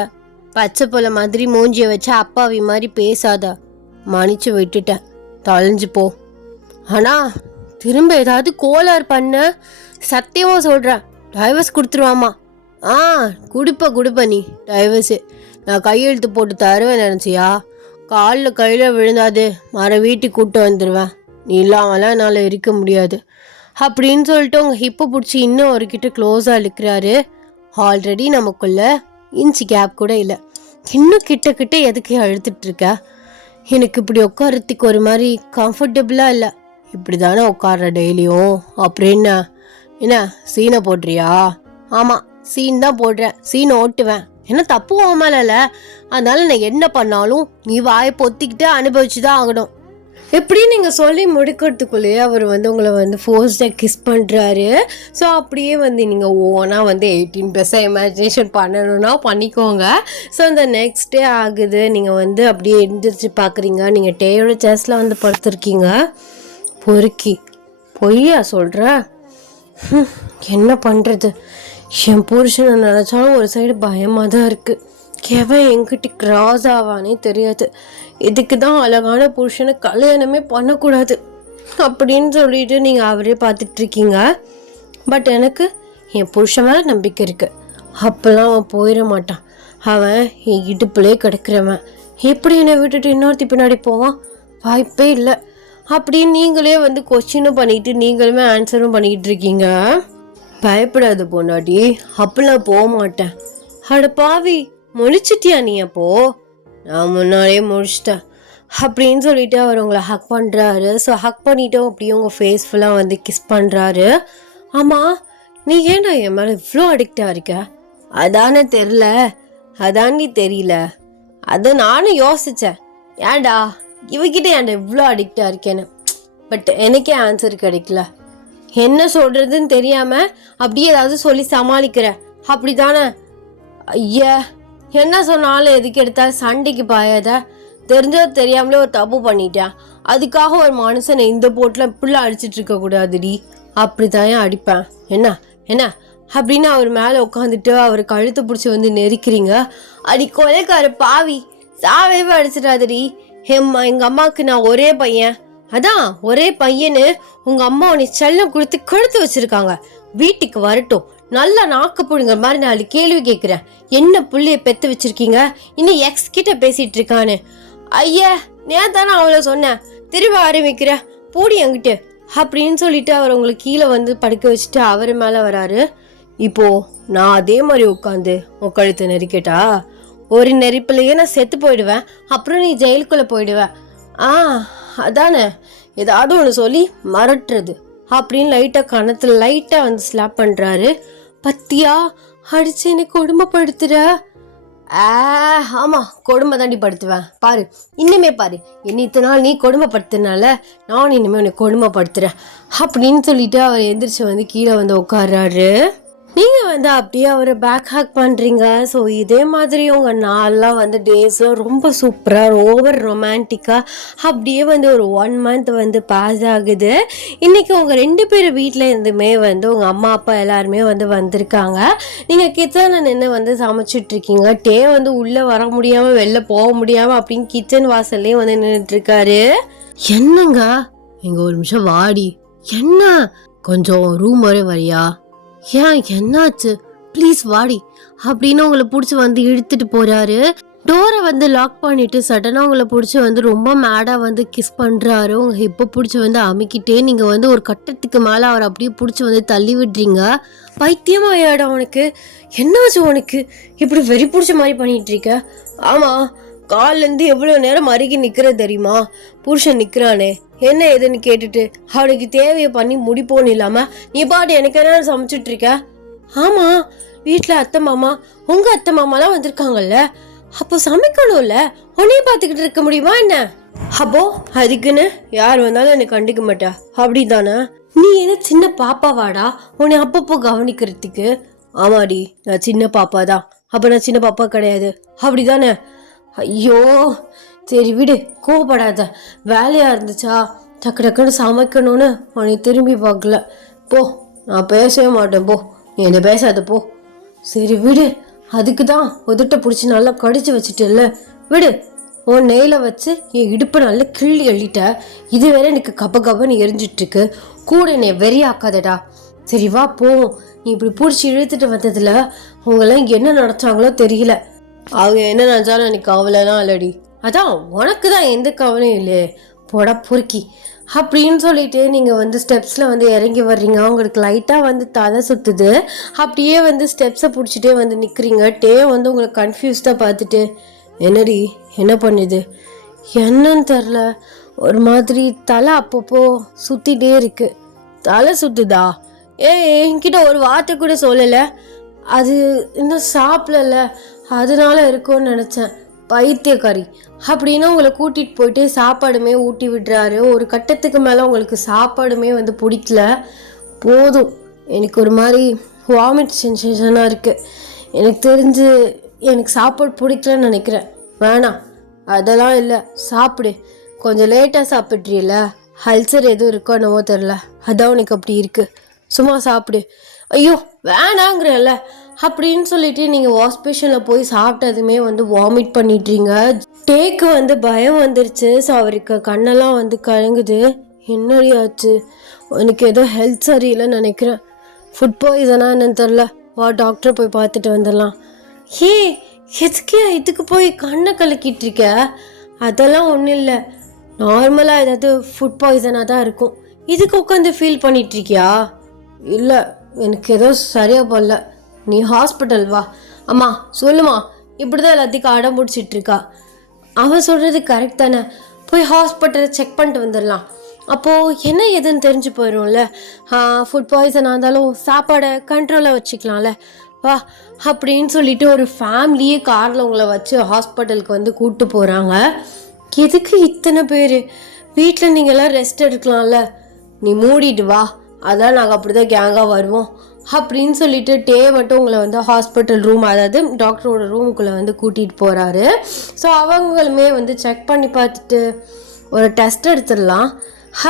பச்சை போல மாதிரி மூஞ்சிய வச்சா அப்பாவி மாதிரி பேசாத. மன்னிச்சு விட்டுட்டேன், தொலைஞ்சு போ. ஆனால் திரும்ப ஏதாவது கோளாறு பண்ண சத்தியமாக சொல்கிறேன், டைவர்ஸ் கொடுத்துருவாமா. கொடுப்ப நீ டைவர்ஸு. நான் கையெழுத்து போட்டு தருவேன் நினச்சியா? கையில் விழுந்தாது வீட்டுக்கு கூப்பிட்டு வந்துடுவேன். நீ இல்லாமலாம் என்னால் இருக்க முடியாது அப்படின்னு சொல்லிட்டு உங்கள் ஹிப்பை பிடிச்சி இன்னும் அவர்கிட்ட க்ளோஸாக இழுக்கிறாரு. ஆல்ரெடி நமக்குள்ள இன்ச்சு கேப் கூட இல்லை, இன்னும் கிட்ட எதுக்கு அழுத்துட்ருக்க? எனக்கு இப்படி உட்காரத்துக்கு ஒரு மாதிரி கம்ஃபர்டபுளாக இல்லை. இப்படி தானே உட்கார்ற டெய்லியும்? அப்புறம் என்ன சீனை போடுறியா? ஆமாம், சீன் தான் போடுறேன், சீன் ஓட்டுவேன். என்ன தப்பு மேல? அதனால நான் என்ன பண்ணாலும் நீ வாயை பொத்திக்கிட்டு அனுபவிச்சு தான் ஆகணும். எப்படி நீங்கள் சொல்லி முடிக்கிறதுக்குள்ளேயே அவர் வந்து உங்களை வந்து ஃபோர்ஸ்டாக கிஸ் பண்ணுறாரு. ஸோ அப்படியே வந்து நீங்கள் ஓனாக வந்து 18+ இமேஜினேஷன் பண்ணணுன்னா பண்ணிக்கோங்க. ஸோ அந்த நெக்ஸ்ட் டே ஆகுது, நீங்கள் வந்து அப்படியே எழுந்திரிச்சு பார்க்குறீங்க. நீங்கள் டேயோட சேஸில் வந்து படுத்துருக்கீங்க. பொறுக்கி பொய்யா சொல்கிற? என்ன பண்ணுறது, என் புருஷனை நினச்சாலும் ஒரு சைடு பயமாக தான் இருக்குது. கெவன் என்கிட்ட கிராஸ் ஆவானே தெரியாது. இதுக்கு தான் அழகான புருஷனை கல்யாணமே பண்ணக்கூடாது அப்படின்னு சொல்லிட்டு நீங்கள் அவரே பார்த்துட்ருக்கீங்க. பட் எனக்கு என் புருஷன் மேலே நம்பிக்கை இருக்குது. அப்போல்லாம் அவன் போயிட மாட்டான். அவன் என் இடுப்புலே கிடக்கிறவன். எப்படி என்னை விட்டுட்டு இன்னொருத்தி பின்னாடி போவான்? வாய்ப்பே இல்லை அப்படின்னு நீங்களே வந்து கொஸ்டினும் பண்ணிட்டு நீங்களுமே ஆன்சரும் பண்ணிக்கிட்டு இருக்கீங்க. பயப்படாது பொண்டாட்டி, அப்பெல்லாம் போக மாட்டேன். அட பாவி, முழிச்சிட்டியா நீ? அப்போ நான் முன்னாடியே முடிச்சிட்டேன் அப்படின்னு சொல்லிட்டு அவர் உங்களை ஹக் பண்ணுறாரு. ஸோ ஹக் பண்ணிவிட்டு அப்படியே உங்கள் ஃபேஸ் ஃபுல்லாக வந்து கிஸ் பண்ணுறாரு. ஆமாம், நீ ஏன்டா என் மேலே இவ்வளோ அடிக்டாக இருக்க? அதானே தெரில. அதாண்டி தெரியல. அதை நானும் யோசித்தேன், ஏன்டா இவகிட்ட ஏன்டா இவ்வளோ அடிக்டாக இருக்கேன்னு. பட் எனக்கே ஆன்சர் கிடைக்கல. என்ன சொல்கிறதுன்னு தெரியாமல் அப்படியே ஏதாவது சொல்லி சமாளிக்கிற அப்படி தானே? ஐயா, என்ன சொன்னாலும் எதுக்கு எடுத்தாலும் சண்டைக்கு பாயாத. தெரிஞ்சோ தெரியாமலே ஒரு தப்பு பண்ணிட்டேன், அதுக்காக ஒரு மனுஷனை இந்த போட்டில் இப்படிலாம் அடிச்சிட்டு இருக்கக்கூடாதுடி. அப்படி தான் அடிப்பேன். என்ன அப்படின்னு அவர் மேலே உட்காந்துட்டு அவர் கழுத்தை பிடிச்சி வந்து நெரிக்கிறீங்க. அடி கொலைக்கார பாவி, சாவேவே அடிச்சிடாதடி. எங்கள் அம்மாவுக்கு நான் ஒரே பையன். அதான் ஒரே பையனு உங்கள் அம்மா உன்னை செல்லம் கொடுத்து வச்சுருக்காங்க. வீட்டுக்கு வரட்டும், நல்லா நாக்கு புடுங்க மாதிரி 4 கேள்வி கேட்குறேன். என்ன புள்ளைய பெற்று வச்சுருக்கீங்க? இன்னும் எக்ஸ் கிட்ட பேசிகிட்டு இருக்கான்னு. ஐயா, நேன் தானே அவளை சொன்னேன், திரும்ப ஆரம்பிக்கிற பூடி என்கிட்ட அப்படின்னு சொல்லிட்டு அவர் உங்களுக்கு கீழே வந்து படுக்க வச்சுட்டு அவர் மேலே வராரு. இப்போது நான் அதே மாதிரி உட்காந்து உன் கழுத்தை நெரிக்கட்டா? ஒரு நெரிப்பிலையே நான் செத்து போயிடுவேன், அப்புறம் நீ ஜெயிலுக்குள்ளே போயிடுவேன். அதானே ஏதாவது ஒன்று சொல்லி மறட்டுறது அப்படின்னு லைட்டாக கணத்தில் லைட்டாக வந்து ஸ்லாப் பண்ணுறாரு. பத்தியா, அடிச்சு என்னை கொடுமைப்படுத்துற? ஆமா, கொடுமை தாண்டி படுத்துவேன் பாரு. இன்னுமே பாரு, என்ன இத்தனை நாள் நீ கொடுமைப்படுத்தினால நான் இனிமே உன்னை கொடுமைப்படுத்துறேன் அப்படின்னு சொல்லிட்டு அவர் எந்திரிச்சு வந்து கீழே வந்து உட்கார்றாரு. நீங்கள் வந்து அப்படியே அவரை பேக் ஹேக் பண்ணுறீங்க. ஸோ இதே மாதிரி உங்கள் நாள்லாம் வந்து டேஸ்லாம் ரொம்ப சூப்பராக ஓவர் ரொமான்டிக்காக அப்படியே வந்து ஒரு 1 மந்த் வந்து பாஸ் ஆகுது. இன்றைக்கி உங்கள் 2 பேர் வீட்டில் இருந்துமே வந்து உங்கள் அம்மா அப்பா எல்லாருமே வந்து வந்திருக்காங்க. நீங்கள் கிச்சனில் நின்று வந்து சமைச்சிட்ருக்கீங்க. டே வந்து உள்ளே வர முடியாமல் வெளில போக முடியாமல் அப்படின்னு கிச்சன் வாசல்லே வந்து நின்றுட்டுருக்காரு. என்னங்க இங்கே ஒரு நிமிஷம் வாடி. என்ன கொஞ்சம் ரூம் வரை வரியா? ஏன் என்னாச்சு, ப்ளீஸ் வாடி அப்படின்னு உங்களை பிடிச்சி வந்து இழுத்துட்டு போறாரு. டோரை வந்து லாக் பண்ணிட்டு சடனாக உங்களை பிடிச்சி வந்து ரொம்ப மேடாக வந்து கிஸ் பண்ணுறாரு. உங்கள் ஹிப்பை பிடிச்சி வந்து அமுக்கிட்டே நீங்கள் வந்து ஒரு கட்டத்துக்கு மேலே அவர் அப்படியே பிடிச்சி வந்து தள்ளி விடுறீங்க. பைத்தியமா ஆயிடும் உனக்கு, என்னாச்சு உனக்கு இப்படி வெறி பிடிச்ச மாதிரி பண்ணிட்டு இருக்க? ஆமாம், காலிலேருந்து எவ்வளோ நேரம் அருகி நிற்கிற தெரியுமா? புருஷன் நிற்கிறானே என்ன ஏதுன்னு கேட்டுட்டு அவனுக்கு தேவையை பண்ணி முடிப்போன்னு இல்லாமல் நீ பாட்டு எனக்கு என்ன சமைச்சிட்டு இருக்க? ஆமாம், வீட்டில் அத்தை மாமா உங்கள் அத்தை மாமாலாம் வந்திருக்காங்கல்ல, அப்போ சமைக்கணும்ல, உன்னையே பார்த்துக்கிட்டு இருக்க முடியுமா என்ன? அப்போ அதுக்குன்னு யார் வந்தாலும் என்னை கண்டிக்க மாட்டா அப்படிதானே? நீ என்ன சின்ன பாப்பாவாடா உன்னை அப்பப்போ கவனிக்கிறதுக்கு? ஆமாடி, நான் சின்ன பாப்பா தான். அப்போ நான் சின்ன பாப்பா கிடையாது அப்படிதானே? ஐயோ சரி விடு, கோவப்படாத. வேலையாக இருந்துச்சா டக்கு டக்குன்னு சமைக்கணும்னு உன்னை திரும்பி பார்க்கல. போ, நான் பேசவே மாட்டேன், போ, நீ என்னை பேசாத போ. சரி விடு, அதுக்கு தான் உதட்ட பிடிச்சி நல்லா கடிச்சு வச்சுட்டல, விடு. உன் நெயில வச்சு என் இடுப்பை நல்லா கிள்ளி அள்ளிட்ட. இது வேற எனக்கு கப்ப கப்பன்னு எரிஞ்சிட்ருக்கு. கூட என்னை வெறியாக்காதடா. சரி வா போ. நீ இப்படி பிடிச்சி இழுத்துட்டு வந்ததில் அவங்களாம் என்ன நினச்சாங்களோ தெரியல. அவங்க என்ன நினச்சாலும் எனக்கு கவலைலாம் இல்லடி. அதான் உனக்கு தான் எந்த கவலையும் இல்லையே, போட பொறுக்கி அப்படின்னு சொல்லிட்டு நீங்கள் வந்து ஸ்டெப்ஸில் வந்து இறங்கி வர்றீங்க. உங்களுக்கு லைட்டாக வந்து தலை சுற்றுது. அப்படியே வந்து ஸ்டெப்ஸை பிடிச்சிட்டே வந்து நிற்கிறீங்க. டே வந்து உங்களை கன்ஃபியூஸ்டாக பார்த்துட்டு என்னடி என்ன பண்ணுது என்னன்னு தெரில, ஒரு மாதிரி தலை அப்பப்போ சுற்றிட்டே இருக்கு. தலை சுற்றுதா? என்கிட்ட ஒரு வார்த்தை கூட சொல்லலை. அது இன்னும் சாப்பிடல அதனால இருக்கும்னு நினச்சேன். பைத்தியக்காரி அப்படின்னு உங்களை கூட்டிகிட்டு போயிட்டு சாப்பாடுமே ஊட்டி விடுறாரு. ஒரு கட்டத்துக்கு மேலே உங்களுக்கு சாப்பாடுமே வந்து பிடிக்கல. போதும், எனக்கு ஒரு மாதிரி வாமிட் சென்சேஷனாக இருக்குது. எனக்கு தெரிஞ்சு எனக்கு சாப்பாடு பிடிக்கலன்னு நினைக்கிறேன். வேணாம், அதெல்லாம் இல்லை, சாப்பிடு. கொஞ்சம் லேட்டாக சாப்பிட்றீல, அல்சர் எதுவும் இருக்கோ என்னவோ தெரில, அதான் உனக்கு அப்படி இருக்குது. சும்மா சாப்பிடு. ஐயோ வேணாங்கிறல்ல அப்படின்னு சொல்லிட்டு நீங்கள் வாஷ் பேஷனில் போய் சாப்பிட்டதுமே வந்து வாமிட் பண்ணிடுறீங்க. டேக்கு வந்து பயம் வந்துருச்சு. ஸோ அவருக்கு கண்ணெல்லாம் வந்து கலங்குது. என்னடி ஆச்சு? எனக்கு ஏதோ ஹெல்த் சரியில்லைன்னு நினைக்கிறேன். ஃபுட் பாய்சனா என்னன்னு தெரில, வா டாக்டரை போய் பார்த்துட்டு வந்துடலாம். எதுக்கே இதுக்கு போய் கண்ணை கலக்கிட்டு இருக்க? அதெல்லாம் ஒன்றும் இல்லை, நார்மலாக ஏதாவது ஃபுட் பாய்சனாக தான் இருக்கும். இதுக்கு உட்காந்து ஃபீல் பண்ணிகிட்ருக்கியா? இல்லை, எனக்கு ஏதோ சரியாக போடல, நீ ஹாஸ்பிட்டல் வா. அம்மா சொல்லுமா, இப்படி தான் எல்லாத்தையும் அடம் பிடிச்சிட்ருக்கா. அவன் சொல்கிறது கரெக்ட் தானே, போய் ஹாஸ்பிட்டலை செக் பண்ணிட்டு வந்துடலாம். அப்போது என்ன எதுன்னு தெரிஞ்சு போயிடும்ல. ஃபுட் பாய்சனாக இருந்தாலும் சாப்பாடை கண்ட்ரோலாக வச்சுக்கலாம்ல, வா அப்படின்னு சொல்லிட்டு ஒரு ஃபேமிலியே காரில் உங்களை வச்சு ஹாஸ்பிட்டலுக்கு வந்து கூப்பிட்டு போகிறாங்க. எதுக்கு இத்தனை பேர்? வீட்டில் நீங்கள்லாம் ரெஸ்ட் எடுக்கலாம்ல, நீ மூடிட்டு வா, அதான் நாங்கள் அப்படி தான் கேங்காக வருவோம் அப்படின்னு சொல்லிட்டு டே மட்டும் உங்களை வந்து ஹாஸ்பிட்டல் ரூம், அதாவது டாக்டரோட ரூமுக்குள்ளே வந்து கூட்டிகிட்டு போகிறாரு. ஸோ அவங்களுமே வந்து செக் பண்ணி பார்த்துட்டு ஒரு டெஸ்ட் எடுத்துடலாம்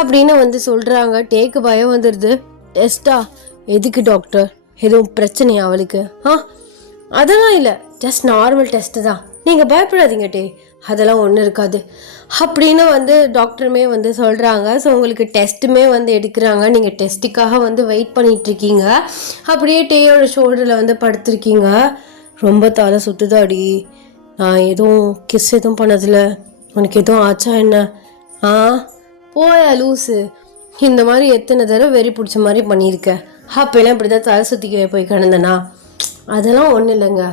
அப்படின்னு வந்து சொல்கிறாங்க. டேக்கு பயம் வந்துடுது. டெஸ்ட்டா? எதுக்கு டாக்டர், எதுவும் பிரச்சனையா அவளுக்கு? அதெல்லாம் இல்லை, ஜஸ்ட் நார்மல் டெஸ்ட்டு தான், நீங்கள் பயப்படாதீங்க டே, அதெல்லாம் ஒன்றும் இருக்காது அப்படின்னு வந்து டாக்டருமே வந்து சொல்கிறாங்க. ஸோ உங்களுக்கு டெஸ்ட்டுமே வந்து எடுக்கிறாங்க. நீங்கள் டெஸ்ட்டுக்காக வந்து வெயிட் பண்ணிகிட்ருக்கீங்க. அப்படியே டேயோட ஷோல்டரில் வந்து படுத்திருக்கீங்க. ரொம்ப தலை சுற்றுதாடி, நான் எதுவும் கிஸ் எதுவும் பண்ணதில்ல, உனக்கு எதுவும் ஆச்சா என்ன? போயா லூஸு, இந்த மாதிரி எத்தனை தடவை வெறி பிடிச்ச மாதிரி பண்ணியிருக்க, அப்போலாம் இப்படி தான் தலை சுற்றிக்க போய் கிடந்தேனா? அதெல்லாம் ஒன்றும் இல்லைங்க,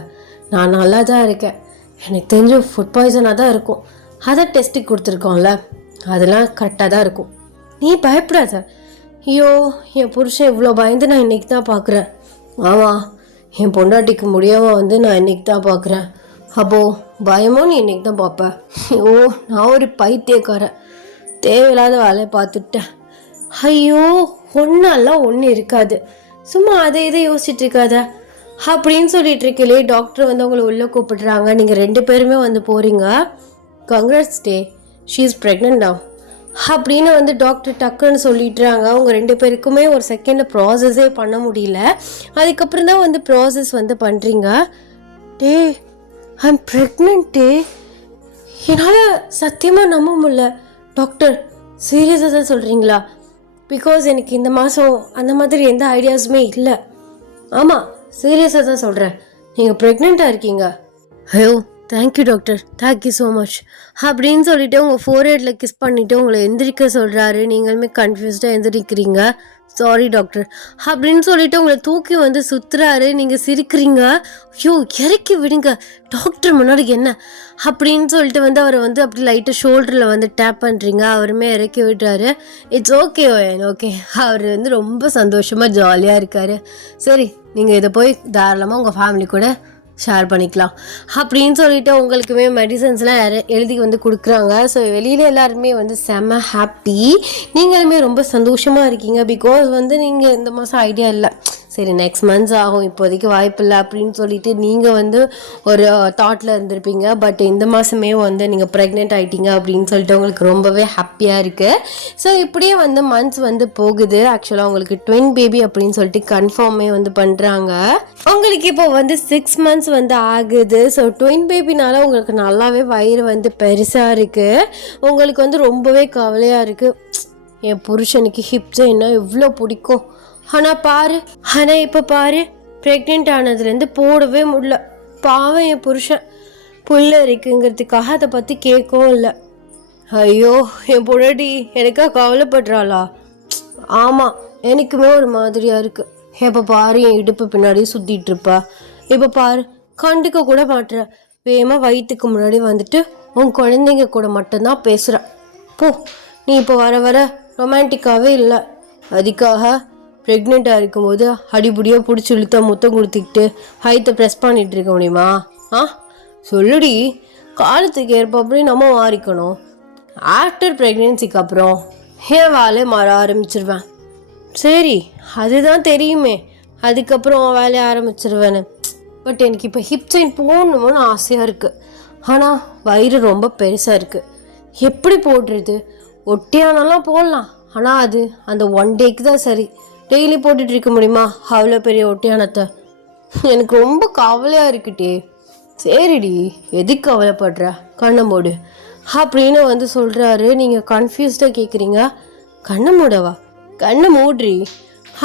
நான் நல்லா தான் இருக்கேன். எனக்கு தெரிஞ்ச ஃபுட் பாய்சனாக தான் இருக்கும், அதை டெஸ்ட்டுக்கு கொடுத்துருக்கோம்ல, அதெல்லாம் கரெக்டாக தான் இருக்கும், நீ பயப்படாத. ஐயோ என் புருஷன் இவ்வளோ பயந்து நான் இன்றைக்கி தான் பார்க்குறேன். ஆமாம், என் பொண்டாட்டிக்கு முடியாமல் வந்து நான் இன்றைக்கி தான் பார்க்குறேன். அப்போது பயமோ நீ இன்னைக்கு தான் பார்ப்பேன். ஓ, நான் ஒரு பைத்தியக்காரன், தேவையில்லாத வேலையை பார்த்துட்டேன். ஐயோ, ஒன்னாலாம் ஒன்றும் இருக்காது, சும்மா அதை இதை யோசிச்சுட்டு இருக்காத அப்படின்னு சொல்லிட்டு இருக்கலே. டாக்டர் வந்து உங்களை உள்ளே கூப்பிடுறாங்க. நீங்கள் 2 பேருமே வந்து போகிறீங்க. Congrats day, she is pregnant now அப்படின்னு வந்து டாக்டர் டக்குன்னு சொல்லிட்டுறாங்க. அவங்க 2 பேருக்குமே ஒரு செகண்டில் ப்ராசஸே பண்ண முடியல. அதுக்கப்புறம் தான் வந்து ப்ராசஸ் வந்து பண்ணுறீங்க. டே, ஐ எம் ப்ரெக்னென்ட் டே. என்னால் சத்தியமாக நம்ப முடியல. டாக்டர், சீரியஸாக தான் சொல்கிறீங்களா? பிகாஸ் எனக்கு இந்த மாதம் அந்த மாதிரி எந்த ஐடியாஸுமே இல்லை. ஆமாம், சீரியஸாக தான் சொல்கிறேன், நீங்கள் ப்ரெக்னெண்ட்டாக இருக்கீங்க. ஐயோ, thank you doctor, thank you so much அப்படின்னு சொல்லிட்டு உங்கள் ஃபோர்ஹெட்டில் கிஸ் பண்ணிவிட்டு உங்களை எந்திரிக்க சொல்கிறாரு. நீங்களுமே கன்ஃபியூஸ்டாக எந்திரிக்கிறீங்க. சாரி டாக்டர் அப்படின்னு சொல்லிட்டு உங்களை தூக்கி வந்து சுற்றுறாரு. நீங்கள் சிரிக்கிறீங்க. ஐயோ, இறக்கி விடுங்க டாக்டர், முன்னாடி என்ன அப்படின்னு சொல்லிட்டு வந்து அவரை வந்து அப்படி லைட்டாக ஷோல்டரில் வந்து டேப் பண்ணுறீங்க. அவருமே இறக்கி விடுறாரு. It's okay okay. அவர் வந்து ரொம்ப சந்தோஷமாக ஜாலியாக இருக்கார். சரி, நீங்கள் இதை போய் தாராளமாக உங்கள் ஃபேமிலி கூட ஷேர் பண்ணிக்கலாம் அப்படின்னு சொல்லிட்டு உங்களுக்குமே மெடிசன்ஸ்லாம் எழுதி வந்து கொடுக்குறாங்க. ஸோ வெளியில் எல்லாருமே வந்து செம்ம ஹாப்பி. நீங்களுமே ரொம்ப சந்தோஷமாக இருக்கீங்க. பிகாஸ் வந்து நீங்கள் இந்த மாதம் ஐடியா இல்லை, சரி நெக்ஸ்ட் மந்த்ஸ் ஆகும், இப்போதைக்கு வாய்ப்பு இல்லை அப்படின்னு சொல்லிட்டு நீங்கள் வந்து ஒரு தாட்டில் இருந்திருப்பீங்க. பட் இந்த மாதமே வந்து நீங்கள் ப்ரெக்னென்ட் ஆகிட்டீங்க அப்படின்னு சொல்லிட்டு உங்களுக்கு ரொம்பவே ஹாப்பியாக இருக்குது. ஸோ இப்படியே வந்து மந்த்ஸ் வந்து போகுது. ஆக்சுவலாக உங்களுக்கு ட்வின் பேபி அப்படின்னு சொல்லிட்டு கன்ஃபார்மே வந்து பண்ணுறாங்க. உங்களுக்கு இப்போ வந்து 6 months வந்து ஆகுது. ஸோ ட்வின் பேபினால உங்களுக்கு நல்லாவே வயிறு வந்து பெருசாக இருக்குது. உங்களுக்கு வந்து ரொம்பவே கவலையாக இருக்குது. என் புருஷனுக்கு ஹிப்ஸ் என்ன எவ்வளோ பிடிக்கும், ஆனால் இப்போ பாரு ப்ரெக்னென்ட் ஆனதுலேருந்து போடவே முடியல. பாவம் என் புருஷன், புள்ள இருக்குங்கிறதுக்காக அதை பற்றி கேட்கவும் இல்லை. ஐயோ, என் பொண்டாட்டி எனக்கா கவலைப்படுறாளா? ஆமாம், எனக்குமே ஒரு மாதிரியாக இருக்குது. எப்போ பாரு என் இடுப்பு பின்னாடி சுற்றிட்டு இருப்பா. இப்போ பாரு கண்டுக்க கூட மாட்டுற. வேகமாக வயிற்றுக்கு முன்னாடி வந்துட்டு உன் குழந்தைங்க கூட மட்டும்தான் பேசுகிற. போ, நீ இப்போ வர வர ரொமான்டிக்காகவே இல்லை. அதுக்காக ப்ரெக்னெண்ட்டாக இருக்கும்போது அடிபடியாக பிடிச்சி இழுத்தா முத்தம் கொடுத்துக்கிட்டு ஹைத்தை ப்ரெஸ் பண்ணிகிட்டு இருக்க முடியுமா? சொல்லுடி. காலத்துக்கு ஏற்ப நம்ம மாறிக்கணும். ஆஃப்டர் ப்ரெக்னென்சிக்கு அப்புறம் என் வேலையை மாற ஆரம்பிச்சிருவேன். சரி, அதுதான் தெரியுமே, அதுக்கப்புறம் வேலையை ஆரம்பிச்சிருவேன்னு. பட் எனக்கு இப்போ ஹிப் செயின் போடணுமோன்னு ஆசையாக இருக்குது. ஆனால் வயிறு ரொம்ப பெருசாக இருக்குது. எப்படி போடுறது? ஒட்டியானலாம் போடலாம், ஆனால் அது அந்த 1 டேக்கு தான் சரி. டெய்லி போட்டுட்டு இருக்க முடியுமா அவ்வளோ பெரிய ஒட்டியானத்தை? எனக்கு ரொம்ப கவலையாக இருக்குட்டே. சரிடி, எதுக்கு கவலைப்படுற, கண்ணை மூடு அப்படின்னு வந்து சொல்கிறாரு. நீங்கள் கன்ஃபியூஸ்டாக கேட்குறீங்க. கண்ணை மூடவா? கண்ணை மூடுறி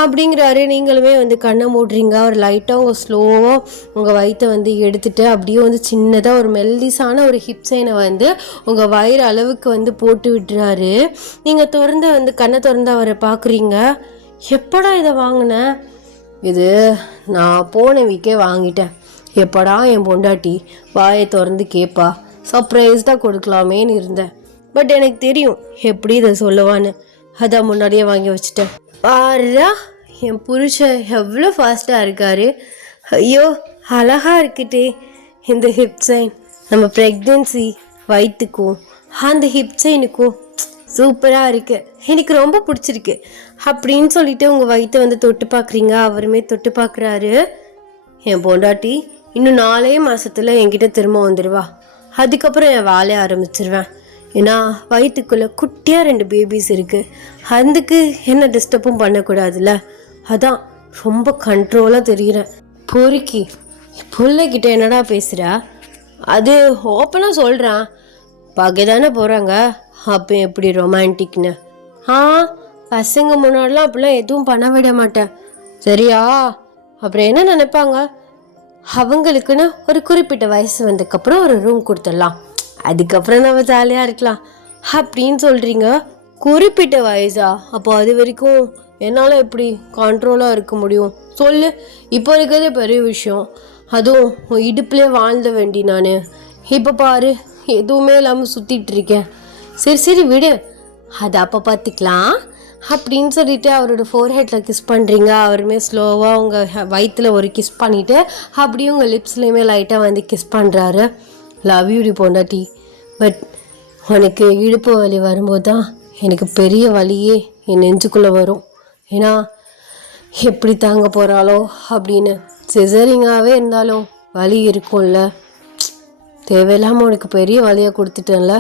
அப்படிங்கிறாரு. நீங்களுமே வந்து கண்ணை மூடுறீங்க. அவர் லைட்டாக உங்கள் ஸ்லோவாக உங்கள் வயிற்றை வந்து எடுத்துகிட்டு அப்படியே வந்து சின்னதாக ஒரு மெல்லிசான ஒரு ஹிப் செயினை வந்து உங்கள் வயிறு அளவுக்கு வந்து போட்டு விட்டுறாரு. நீங்கள் கண்ணை திறந்து அவரை பார்க்குறீங்க. எப்படா இதை வாங்கினேன்? இது நான் போன வீக்கே வாங்கிட்டேன். எப்படா என் பொண்டாட்டி வாயை திறந்து கேட்பா, சர்ப்ரைஸ்டாக கொடுக்கலாமேன்னு இருந்தேன். பட் எனக்கு தெரியும் எப்படி இதை சொல்லுவான்னு, அதான் முன்னாடியே வாங்கி வச்சுட்டேன். பாரா, என் புருஷன் எவ்வளோ ஃபாஸ்ட்டாக இருக்காரு. ஐயோ, அழகாக இருக்குட்டே இந்த ஹிப் செயின். நம்ம ப்ரெக்னென்சி வயிற்றுக்கும் அந்த ஹிப் செயினுக்கும் சூப்பராக இருக்குது, எனக்கு ரொம்ப பிடிச்சிருக்கு அப்படின்னு சொல்லிட்டு உங்கள் வயிற்றை வந்து தொட்டு பார்க்குறீங்க. அவருமே தொட்டு பார்க்குறாரு. என் பொண்டாட்டி இன்னும் 4 மாதத்தில் என்கிட்ட திரும்ப வந்துடுவா. அதுக்கப்புறம் என் வேலையை ஆரம்பிச்சிருவேன். ஏன்னா வயிற்றுக்குள்ளே குட்டியாக 2 பேபிஸ் இருக்குது. அதுக்கு என்ன டிஸ்டர்பும் பண்ணக்கூடாதுல்ல. அதான் ரொம்ப கண்ட்ரோலாக தெரிகிறேன். பொறுக்கி பிள்ளைகிட்ட என்னடா பேசுகிறா? அது ஓப்பனாக சொல்கிறேன். பகை தானே போகிறாங்க, அப்போ எப்படி ரொமான்டிக்னு? பசங்க முன்னாடிலாம் அப்படிலாம் எதுவும் பண்ண விட மாட்டேன், சரியா? அப்புறம் என்ன நினைப்பாங்க? அவங்களுக்குன்னு ஒரு குறிப்பிட்ட வயசு வந்ததுக்கப்புறம் ஒரு ரூம் கொடுத்துடலாம், அதுக்கப்புறம் நம்ம ஜாலியாக இருக்கலாம் அப்படின்னு சொல்கிறீங்க. குறிப்பிட்ட வயசா? அப்போ அது வரைக்கும் என்னால் எப்படி கண்ட்ரோலாக இருக்க முடியும் சொல்லு? இப்போ இருக்கிறதே பெரிய விஷயம். அதுவும் இடுப்புலேயே வாழ்ந்த வேண்டி நான். இப்போ பாரு, எதுவுமே இல்லாமல் சுற்றிட்டு இருக்கேன். சரி விடு, அது அப்போ பார்த்துக்கலாம். அப்படின்னு சொல்லிட்டு அவரோட ஃபோர்ஹெட்டில் கிஸ் பண்ணுறீங்க. அவருமே ஸ்லோவாக உங்கள் வயிற்றில் ஒரு கிஸ் பண்ணிவிட்டு அப்படியே உங்கள் லிப்ஸ்லேயுமே லைட்டாக வந்து கிஸ் பண்ணுறாரு. லவ் யூ டி பொண்டாட்டி, பட் உனக்கு இடுப்பு வலி வரும்போது தான் எனக்கு பெரிய வலியே என் நெஞ்சுக்குள்ளே வரும். ஏன்னா எப்படி தாங்க போகிறாளோ அப்படின்னு. சிசரிங்காகவே இருந்தாலும் வலி இருக்கும்ல, தேவையில்லாமல் உனக்கு பெரிய வலியை கொடுத்துட்டேன்ல.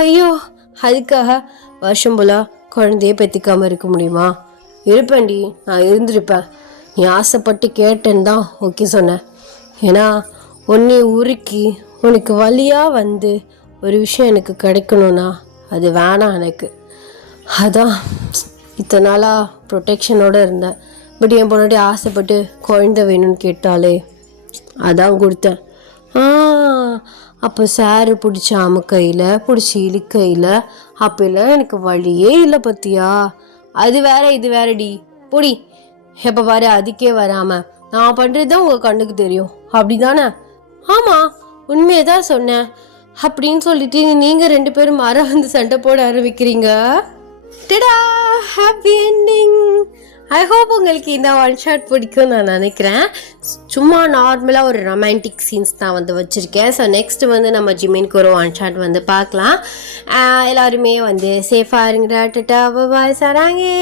ஐயோ, அதுக்காக வருஷம் போல குழந்தையே பெற்றிக்காமல் இருக்க முடியுமா? இருப்பேன்டி, நான் இருந்திருப்பேன். நீ ஆசைப்பட்டு கேட்டேன்னு தான் ஓகே சொன்னேன். ஏன்னா உன்னை உருக்கி உனக்கு வலியாக வந்து ஒரு விஷயம் எனக்கு கிடைக்கணும்னா அது வேணாம் எனக்கு. அதான் இத்தனை நாளாக ப்ரொடெக்ஷனோடு இருந்தேன். பட் என் பொண்ணாடி ஆசைப்பட்டு குழந்தை வேணும்னு கேட்டாலே அதான் கொடுத்தேன். அப்போ சாரு பிடிச்ச அமுக்கையில் பிடிச்சி இழுக்கையில் அப்போல்லாம் எனக்கு வழியே இல்லை பற்றியா? அது வேற இது வேறடி பொடி. எப்போ பாரு அதுக்கே வராமல் நான் பண்ணுறது தான் உங்கள் கண்ணுக்கு தெரியும் அப்படி தானே? ஆமாம், உண்மையை தான் சொன்னேன் அப்படின்னு சொல்லிட்டு நீங்கள் 2 பேரும் மரம் வந்து சண்டை போட ஆரம்பிக்கிறீங்க. டடா, ஹாப்பி என்டிங். ஐ ஹோப் உங்களுக்கு இந்த ஒன் ஷாட் பிடிக்கும் நான் நினைக்கிறேன். சும்மா நார்மலாக ஒரு ரொமான்டிக் சீன்ஸ் தான் வந்து வச்சுருக்கேன். ஸோ நெக்ஸ்ட் வந்து நம்ம ஜிமின்க்கு ஒரு ஒன் ஷாட் வந்து பார்க்கலாம். எல்லாருமே வந்து சேஃபாக இருங்கடா. Tata bye, சராங்கே.